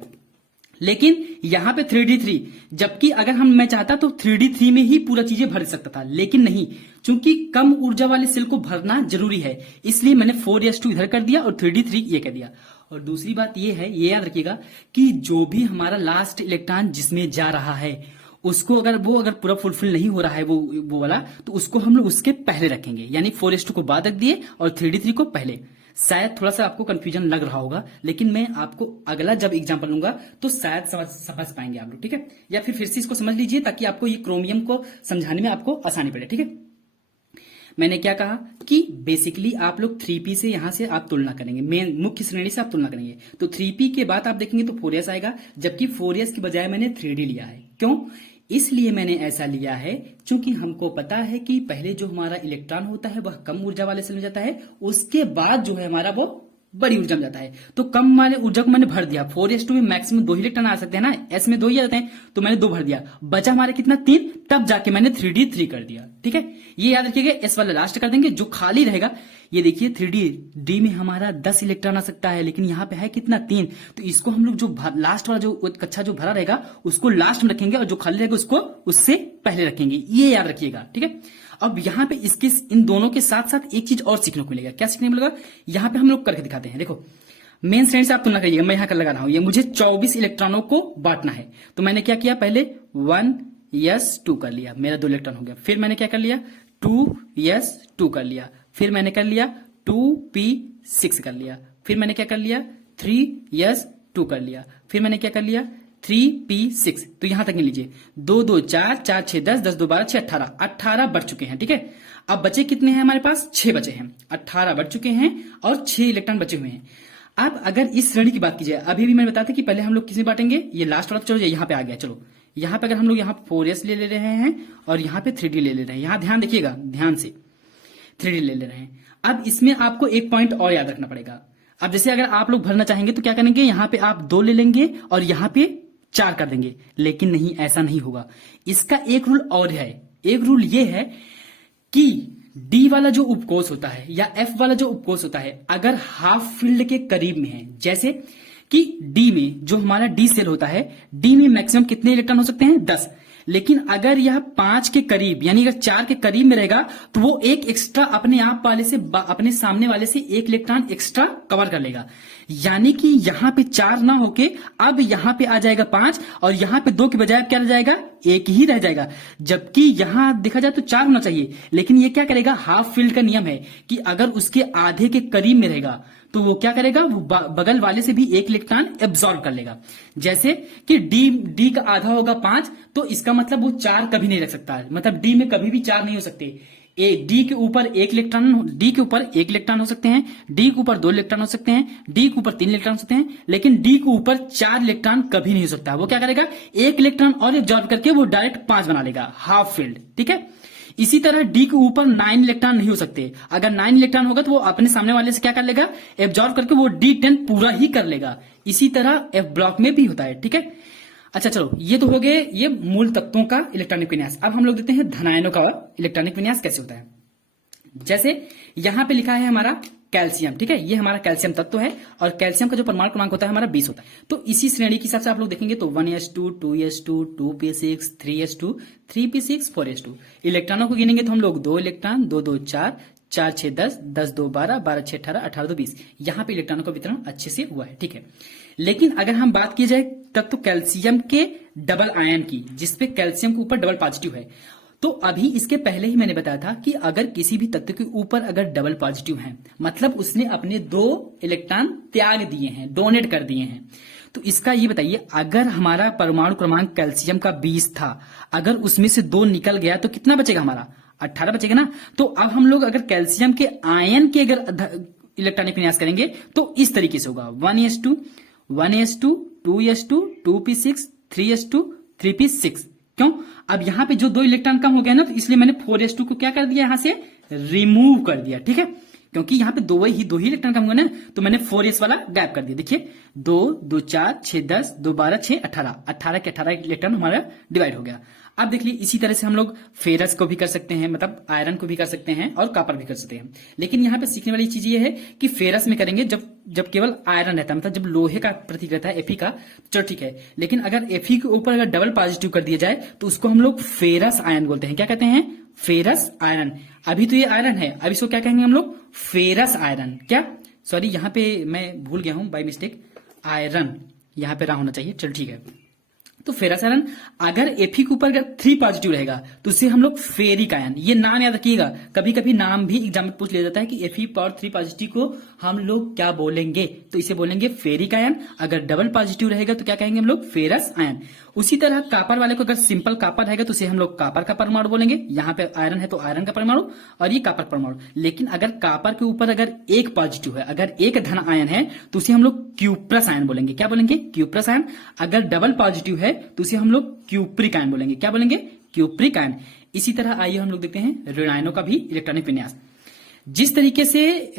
लेकिन यहाँ पे 3d3, जबकि अगर मैं चाहता तो 3d3 में ही पूरा चीजें भर सकता था, लेकिन नहीं, चूंकि कम ऊर्जा वाले सेल को भरना जरूरी है, इसलिए मैंने 4s2 इधर कर दिया और 3d3 ये कर दिया। और दूसरी बात ये है, ये याद रखिएगा कि जो भी हमारा लास्ट इलेक्ट्रॉन जिसमें जा रहा है उसको अगर पूरा फुलफिल नहीं हो रहा है वो वाला, तो उसको हम लोग उसके पहले रखेंगे, यानी 4s2 को बाद रख दिए और 3d3 को पहले। शायद थोड़ा सा आपको कंफ्यूजन लग रहा होगा, लेकिन मैं आपको अगला जब एग्जांपल लूंगा तो शायद समझ पाएंगे आप लोग, ठीक है, या फिर से इसको समझ लीजिए ताकि आपको ये क्रोमियम को समझाने में आपको आसानी पड़े। ठीक है, मैंने क्या कहा कि बेसिकली आप लोग 3p से यहां से आप तुलना करेंगे, मेन मुख्य श्रेणी से आप तुलना करेंगे, तो 3p के बाद आप देखेंगे तो 4s आएगा, जबकि 4s की बजाय मैंने 3d लिया है। क्यों, इसलिए मैंने ऐसा लिया है क्योंकि हमको पता है कि पहले जो हमारा इलेक्ट्रॉन होता है वह कम ऊर्जा वाले सेल में जाता है, उसके बाद जो है हमारा वो बड़ी ऊर्जा में जाता है। तो कम वाले ऊर्जा को मैंने भर दिया, 4s2 में मैक्सिमम 2 ही इलेक्ट्रॉन आ सकते हैं ना, S में 2 ही आ जाते हैं, तो मैंने 2 भर दिया, बचा हमारे कितना 3, तब जाके मैंने 3d3 कर दिया। ठीक है, ये याद रखिएगा, S वाला लास्ट कर देंगे, जो खाली रहेगा ये देखिए 3d में हमारा 10 इलेक्ट्रॉन आ सकता है, लेकिन यहाँ पे है कितना 3, तो इसको हम लोग जो लास्ट वाला जो कक्षा जो भरा रहेगा उसको लास्ट में रखेंगे और जो खाली रहेगा उसको उससे पहले रखेंगे, ये याद रखिएगा। ठीक है, अब यहाँ पे इसके इन दोनों के साथ साथ एक चीज और सीखने को मिलेगा, क्या सीखने को मिलेगा, यहाँ पे हम लोग करके दिखाते हैं। देखो मेन श्रेणी से आप तुलना करिएगा, मैं यहाँ कर लगा रहा हूं, ये मुझे 24 इलेक्ट्रॉनों को बांटना है, तो मैंने क्या किया, पहले 1s2 कर लिया, मेरा 2 इलेक्ट्रॉन हो गया, फिर मैंने क्या कर लिया 2s2 कर लिया, फिर मैंने कर लिया 2p6 कर लिया, फिर मैंने क्या कर लिया 3s2 कर लिया, फिर मैंने क्या कर लिया 3p6, तो यहां तक गिन लीजिए, 2 2 4 4 6 10 10 2 12 6 18 18 बढ़ चुके हैं। ठीक है, अब बचे कितने हैं हमारे पास, 6 बचे हैं, 18 बढ़ चुके हैं और 6 इलेक्ट्रॉन बचे हुए हैं। अब अगर इस श्रेणी की बात की जाए, अभी भी मैंने बताया था कि पहले हम लोग किसमें बांटेंगे, ये लास्ट वाला, चलो यहाँ पे आ गया, चलो यहाँ पे अगर हम लोग यहाँ 4s ले रहे हैं और यहाँ पे 3d ले रहे हैं, यहाँ ध्यान देखिएगा, ध्यान से 3d ले रहे हैं। अब इसमें आपको एक पॉइंट और याद रखना पड़ेगा, अब जैसे अगर आप लोग भरना चाहेंगे तो क्या करेंगे, यहाँ पे आप 2 ले लेंगे और यहाँ पे 4 कर देंगे, लेकिन नहीं, ऐसा नहीं होगा, इसका एक रूल और है। एक रूल ये है कि D वाला जो उपकोष होता है या F वाला जो उपकोष होता है, अगर हाफ फील्ड के करीब में है, जैसे कि D में जो हमारा D सेल होता है, D में मैक्सिमम कितने इलेक्ट्रॉन हो सकते हैं, 10, लेकिन अगर यह 5 के करीब यानी अगर 4 के करीब में रहेगा तो वो एक एक्स्ट्रा अपने आप वाले से अपने सामने वाले से 1 इलेक्ट्रॉन एक्स्ट्रा कवर कर लेगा, यानी कि यहाँ पे 4 ना होके अब यहाँ पे आ जाएगा 5 और यहाँ पे 2 के बजाय क्या रह जाएगा, 1 ही रह जाएगा, जबकि यहाँ देखा जाए तो 4 होना चाहिए, लेकिन ये क्या करेगा, हाफ फील्ड का नियम है कि अगर उसके आधे के करीब में रहेगा तो वो क्या करेगा, वो बगल वाले से भी 1 इलेक्ट्रॉन एब्सॉर्ब कर लेगा। जैसे कि D का आधा होगा 5, तो इसका मतलब वो 4 कभी नहीं रख सकता, मतलब D में कभी भी 4 नहीं हो सकते, D के ऊपर 1 इलेक्ट्रॉन, D के ऊपर 1 इलेक्ट्रॉन हो सकते हैं, D के ऊपर 2 इलेक्ट्रॉन हो सकते हैं, D के ऊपर 3 इलेक्ट्रॉन हो सकते हैं, लेकिन D के ऊपर 4 इलेक्ट्रॉन कभी नहीं हो सकता। वो क्या करेगा, 1 इलेक्ट्रॉन और एब्सॉर्ब करके वो डायरेक्ट 5 बना लेगा, हाफ फील्ड। ठीक है, इसी तरह D के ऊपर 9 इलेक्ट्रॉन नहीं हो सकते, अगर 9 इलेक्ट्रॉन होगा तो वो अपने सामने वाले से क्या कर लेगा, एब्सॉर्ब करके वो D10 पूरा ही कर लेगा। इसी तरह F ब्लॉक में भी होता है। ठीक है, अच्छा चलो, ये तो हो गए ये मूल तत्वों का इलेक्ट्रॉनिक विन्यास। अब हम लोग देखते हैं धनायनों का इलेक्ट्रॉनिक विन्यास कैसे होता है। जैसे यहां पे लिखा है हमारा कैल्शियम, ठीक है, ये हमारा कैल्शियम तत्व है और कैल्शियम का जो परमाणु क्रमांक होता है हमारा 20 होता है। तो इसी श्रेणी के हिसाब से आप लोग देखेंगे तो 1s2 2s2 2p6 3s2 3p6 4s2, इलेक्ट्रॉनों को गिनेंगे तो हम लोग 2 इलेक्ट्रॉन 2 2 4 4 6 10 10 2 12 12 6 18 18 2 20, यहाँ पे इलेक्ट्रॉनों का वितरण अच्छे से हुआ है। ठीक है, लेकिन अगर हम बात की जाए तब तो कैल्शियम के डबल आयन की, जिसपे कैल्शियम के ऊपर डबल पॉजिटिव है, तो अभी इसके पहले ही मैंने बताया था कि अगर किसी भी तत्व के ऊपर अगर डबल पॉजिटिव है, मतलब उसने अपने 2 इलेक्ट्रॉन त्याग दिए हैं, डोनेट कर दिए हैं, तो इसका ये बताइए, अगर हमारा परमाणु क्रमांक कैल्शियम का 20 था, अगर उसमें से 2 निकल गया तो कितना बचेगा हमारा 18 बचेगा ना। तो अब हम लोग अगर कैल्शियम के आयन के अगर इलेक्ट्रॉनिक विन्यास करेंगे तो इस तरीके से होगा 1s2 1s2 2s2 2p6 3s2 3p6। क्यों? अब यहां पे जो 2 इलेक्ट्रॉन कम हो गया ना, तो इसलिए मैंने 4s2 को क्या कर दिया, यहां से रिमूव कर दिया। ठीक है, क्योंकि यहां पे दो ही इलेक्ट्रॉन कम हुआ ना, तो मैंने 4s वाला गैप कर दिया। देखिए 2 2 4 6 10 2 12 6 18 के 18 इलेक्ट्रॉन हमारा डिवाइड हो गया। अब देख लीजिए इसी तरह से हम लोग फेरस को भी कर सकते हैं, मतलब आयरन को भी कर सकते हैं और कॉपर भी कर सकते हैं। लेकिन यहाँ पे सीखने वाली चीज ये है कि फेरस में करेंगे जब केवल आयरन रहता है, मतलब जब लोहे का प्रतीक रहता है Fe का, चलो ठीक है। लेकिन अगर Fe के ऊपर अगर डबल पॉजिटिव कर दिया जाए तो उसको हम लोग फेरस आयन बोलते हैं। क्या कहते हैं? Ferrous iron. अभी तो ये आयरन है, अब इसको क्या कहेंगे हम लोग? Ferrous iron. क्या, सॉरी यहाँ पे मैं भूल गया हूं बाय मिस्टेक, आयरन यहाँ पे रहा होना चाहिए। चलो ठीक है, तो फेरस आयरन अगर Fe के ऊपर अगर 3 पॉजिटिव रहेगा तो उसे हम लोग फेरिक आयन, ये नाम याद रखिएगा, कभी कभी नाम भी एग्जाम में पूछ लिया जाता है कि Fe पावर 3 पॉजिटिव को हम लोग क्या बोलेंगे, तो इसे बोलेंगे फेरिक आयन। अगर डबल पॉजिटिव रहेगा तो क्या कहेंगे हम लोग? Ferrous ion. उसी तरह कॉपर वाले को अगर सिंपल कॉपर रहेगा तो उसे हम लोग कॉपर का परमाणु बोलेंगे। यहाँ पे आयरन है तो आयरन का परमाणु और ये कॉपर परमाणु। लेकिन अगर कॉपर के ऊपर अगर 1 पॉजिटिव है, अगर 1 धन आयन है तो उसे हम लोग क्यूप्रस आयन बोलेंगे। क्या बोलेंगे? Cuprous ion. अगर डबल पॉजिटिव है तो उसे हम लोग क्यूप्रिक आयन बोलेंगे। क्या बोलेंगे? Cupric ion. इसी तरह आइए हम लोग देखते हैं ऋण आयनों का भी इलेक्ट्रॉनिक विन्यास। जिस तरीके से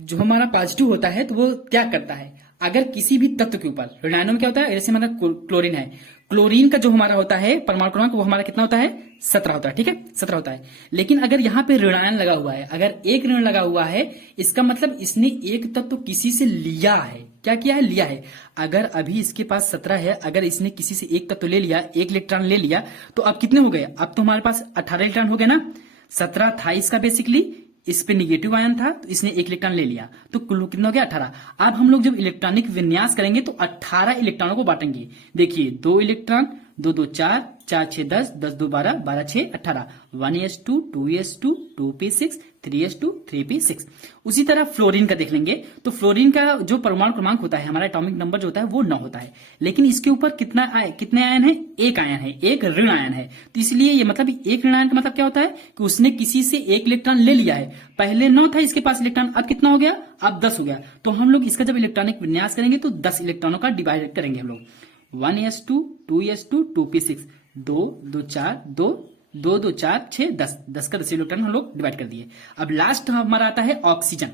जो हमारा पॉजिटिव होता है तो वो क्या करता है, अगर किसी भी तत्व के ऊपर, ऋण आयनों में क्या होता है, जैसे हमारा क्लोरीन है, क्लोरीन का जो हमारा होता है परमाणु क्रमांक वो हमारा कितना होता है? 17 होता है। ठीक है, 17 होता है। लेकिन अगर यहाँ पे ऋणायन लगा हुआ है, अगर एक ऋण लगा हुआ है, इसका मतलब इसने एक तत्व किसी से लिया है। क्या किया है? लिया है। अगर अभी इसके पास 17 है, अगर इसने किसी से एक तत्व ले लिया, एक इलेक्ट्रॉन ले लिया, तो अब कितने हो गए? अब तो हमारे पास 18 इलेक्ट्रॉन हो गए ना। 17 था इसका बेसिकली, इस पे निगेटिव आयन था तो इसने एक इलेक्ट्रॉन ले लिया, तो कुल कितना हो गया? 18। अब हम लोग जब इलेक्ट्रॉनिक विन्यास करेंगे तो 18 इलेक्ट्रॉनों को बांटेंगे। देखिए 2 electron, 2 2 4 4 6 10 10 2 12 12 6 18, 1s2 2s2 2p6 3s2 3p6। उसी तरह फ्लोरीन का देख लेंगे तो फ्लोरीन का जो परमाणु क्रमांक होता है, हमारा एटॉमिक नंबर जो होता है वो 9 होता है। लेकिन इसके ऊपर कितने आयन है? एक आयन है, एक ऋण आयन है। तो इसलिए ये मतलब एक ऋण आयन का मतलब क्या होता है कि उसने किसी से एक इलेक्ट्रॉन ले लिया है। पहले 9 था इसके पास इलेक्ट्रॉन, अब कितना हो गया? अब 10 हो गया। तो हम लोग इसका जब इलेक्ट्रॉनिक विन्यास करेंगे तो 10 इलेक्ट्रॉनों का डिवाइड करेंगे हम लोग। 1s2 2s2 2p6, 2 2 4 2 2 2 4 6 10, 10 का 10 इलेक्ट्रॉन हम लोग डिवाइड कर दिए। अब लास्ट हमारा आता है ऑक्सीजन।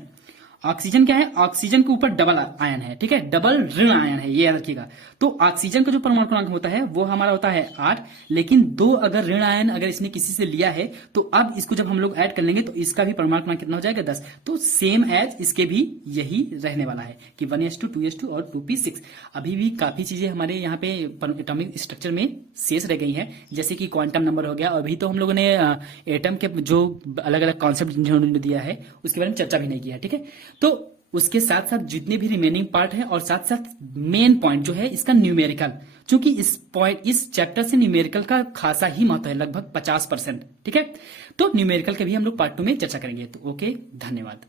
ऑक्सीजन क्या है? ऑक्सीजन के ऊपर डबल आयन है। ठीक है, डबल ऋण आयन है, ये याद रखिएगा। तो ऑक्सीजन का जो परमाणु क्रमांक होता है वो हमारा होता है 8। लेकिन 2 अगर ऋण आयन अगर इसने किसी से लिया है तो अब इसको जब हम लोग ऐड कर लेंगे तो इसका भी परमाणु क्रमांक कितना हो जाएगा? 10। तो सेम एज इसके भी यही रहने वाला है कि 1s2 2s2 और 2p6। अभी भी काफी चीजें हमारे यहाँ पे एटॉमिक स्ट्रक्चर में शेष रह गई हैं, जैसे कि क्वांटम नंबर हो गया। अभी तो हम लोगों ने एटम के जो अलग अलग कॉन्सेप्ट जिन्होंने दिया है उसके बारे में चर्चा भी नहीं किया। ठीक है, तो उसके साथ साथ जितने भी रिमेनिंग पार्ट है और साथ साथ मेन पॉइंट जो है इसका न्यूमेरिकल, क्योंकि इस चैप्टर से न्यूमेरिकल का खासा ही महत्व है, लगभग 50%। ठीक है, तो न्यूमेरिकल के भी हम लोग पार्ट 2 में चर्चा करेंगे। तो ओके, धन्यवाद।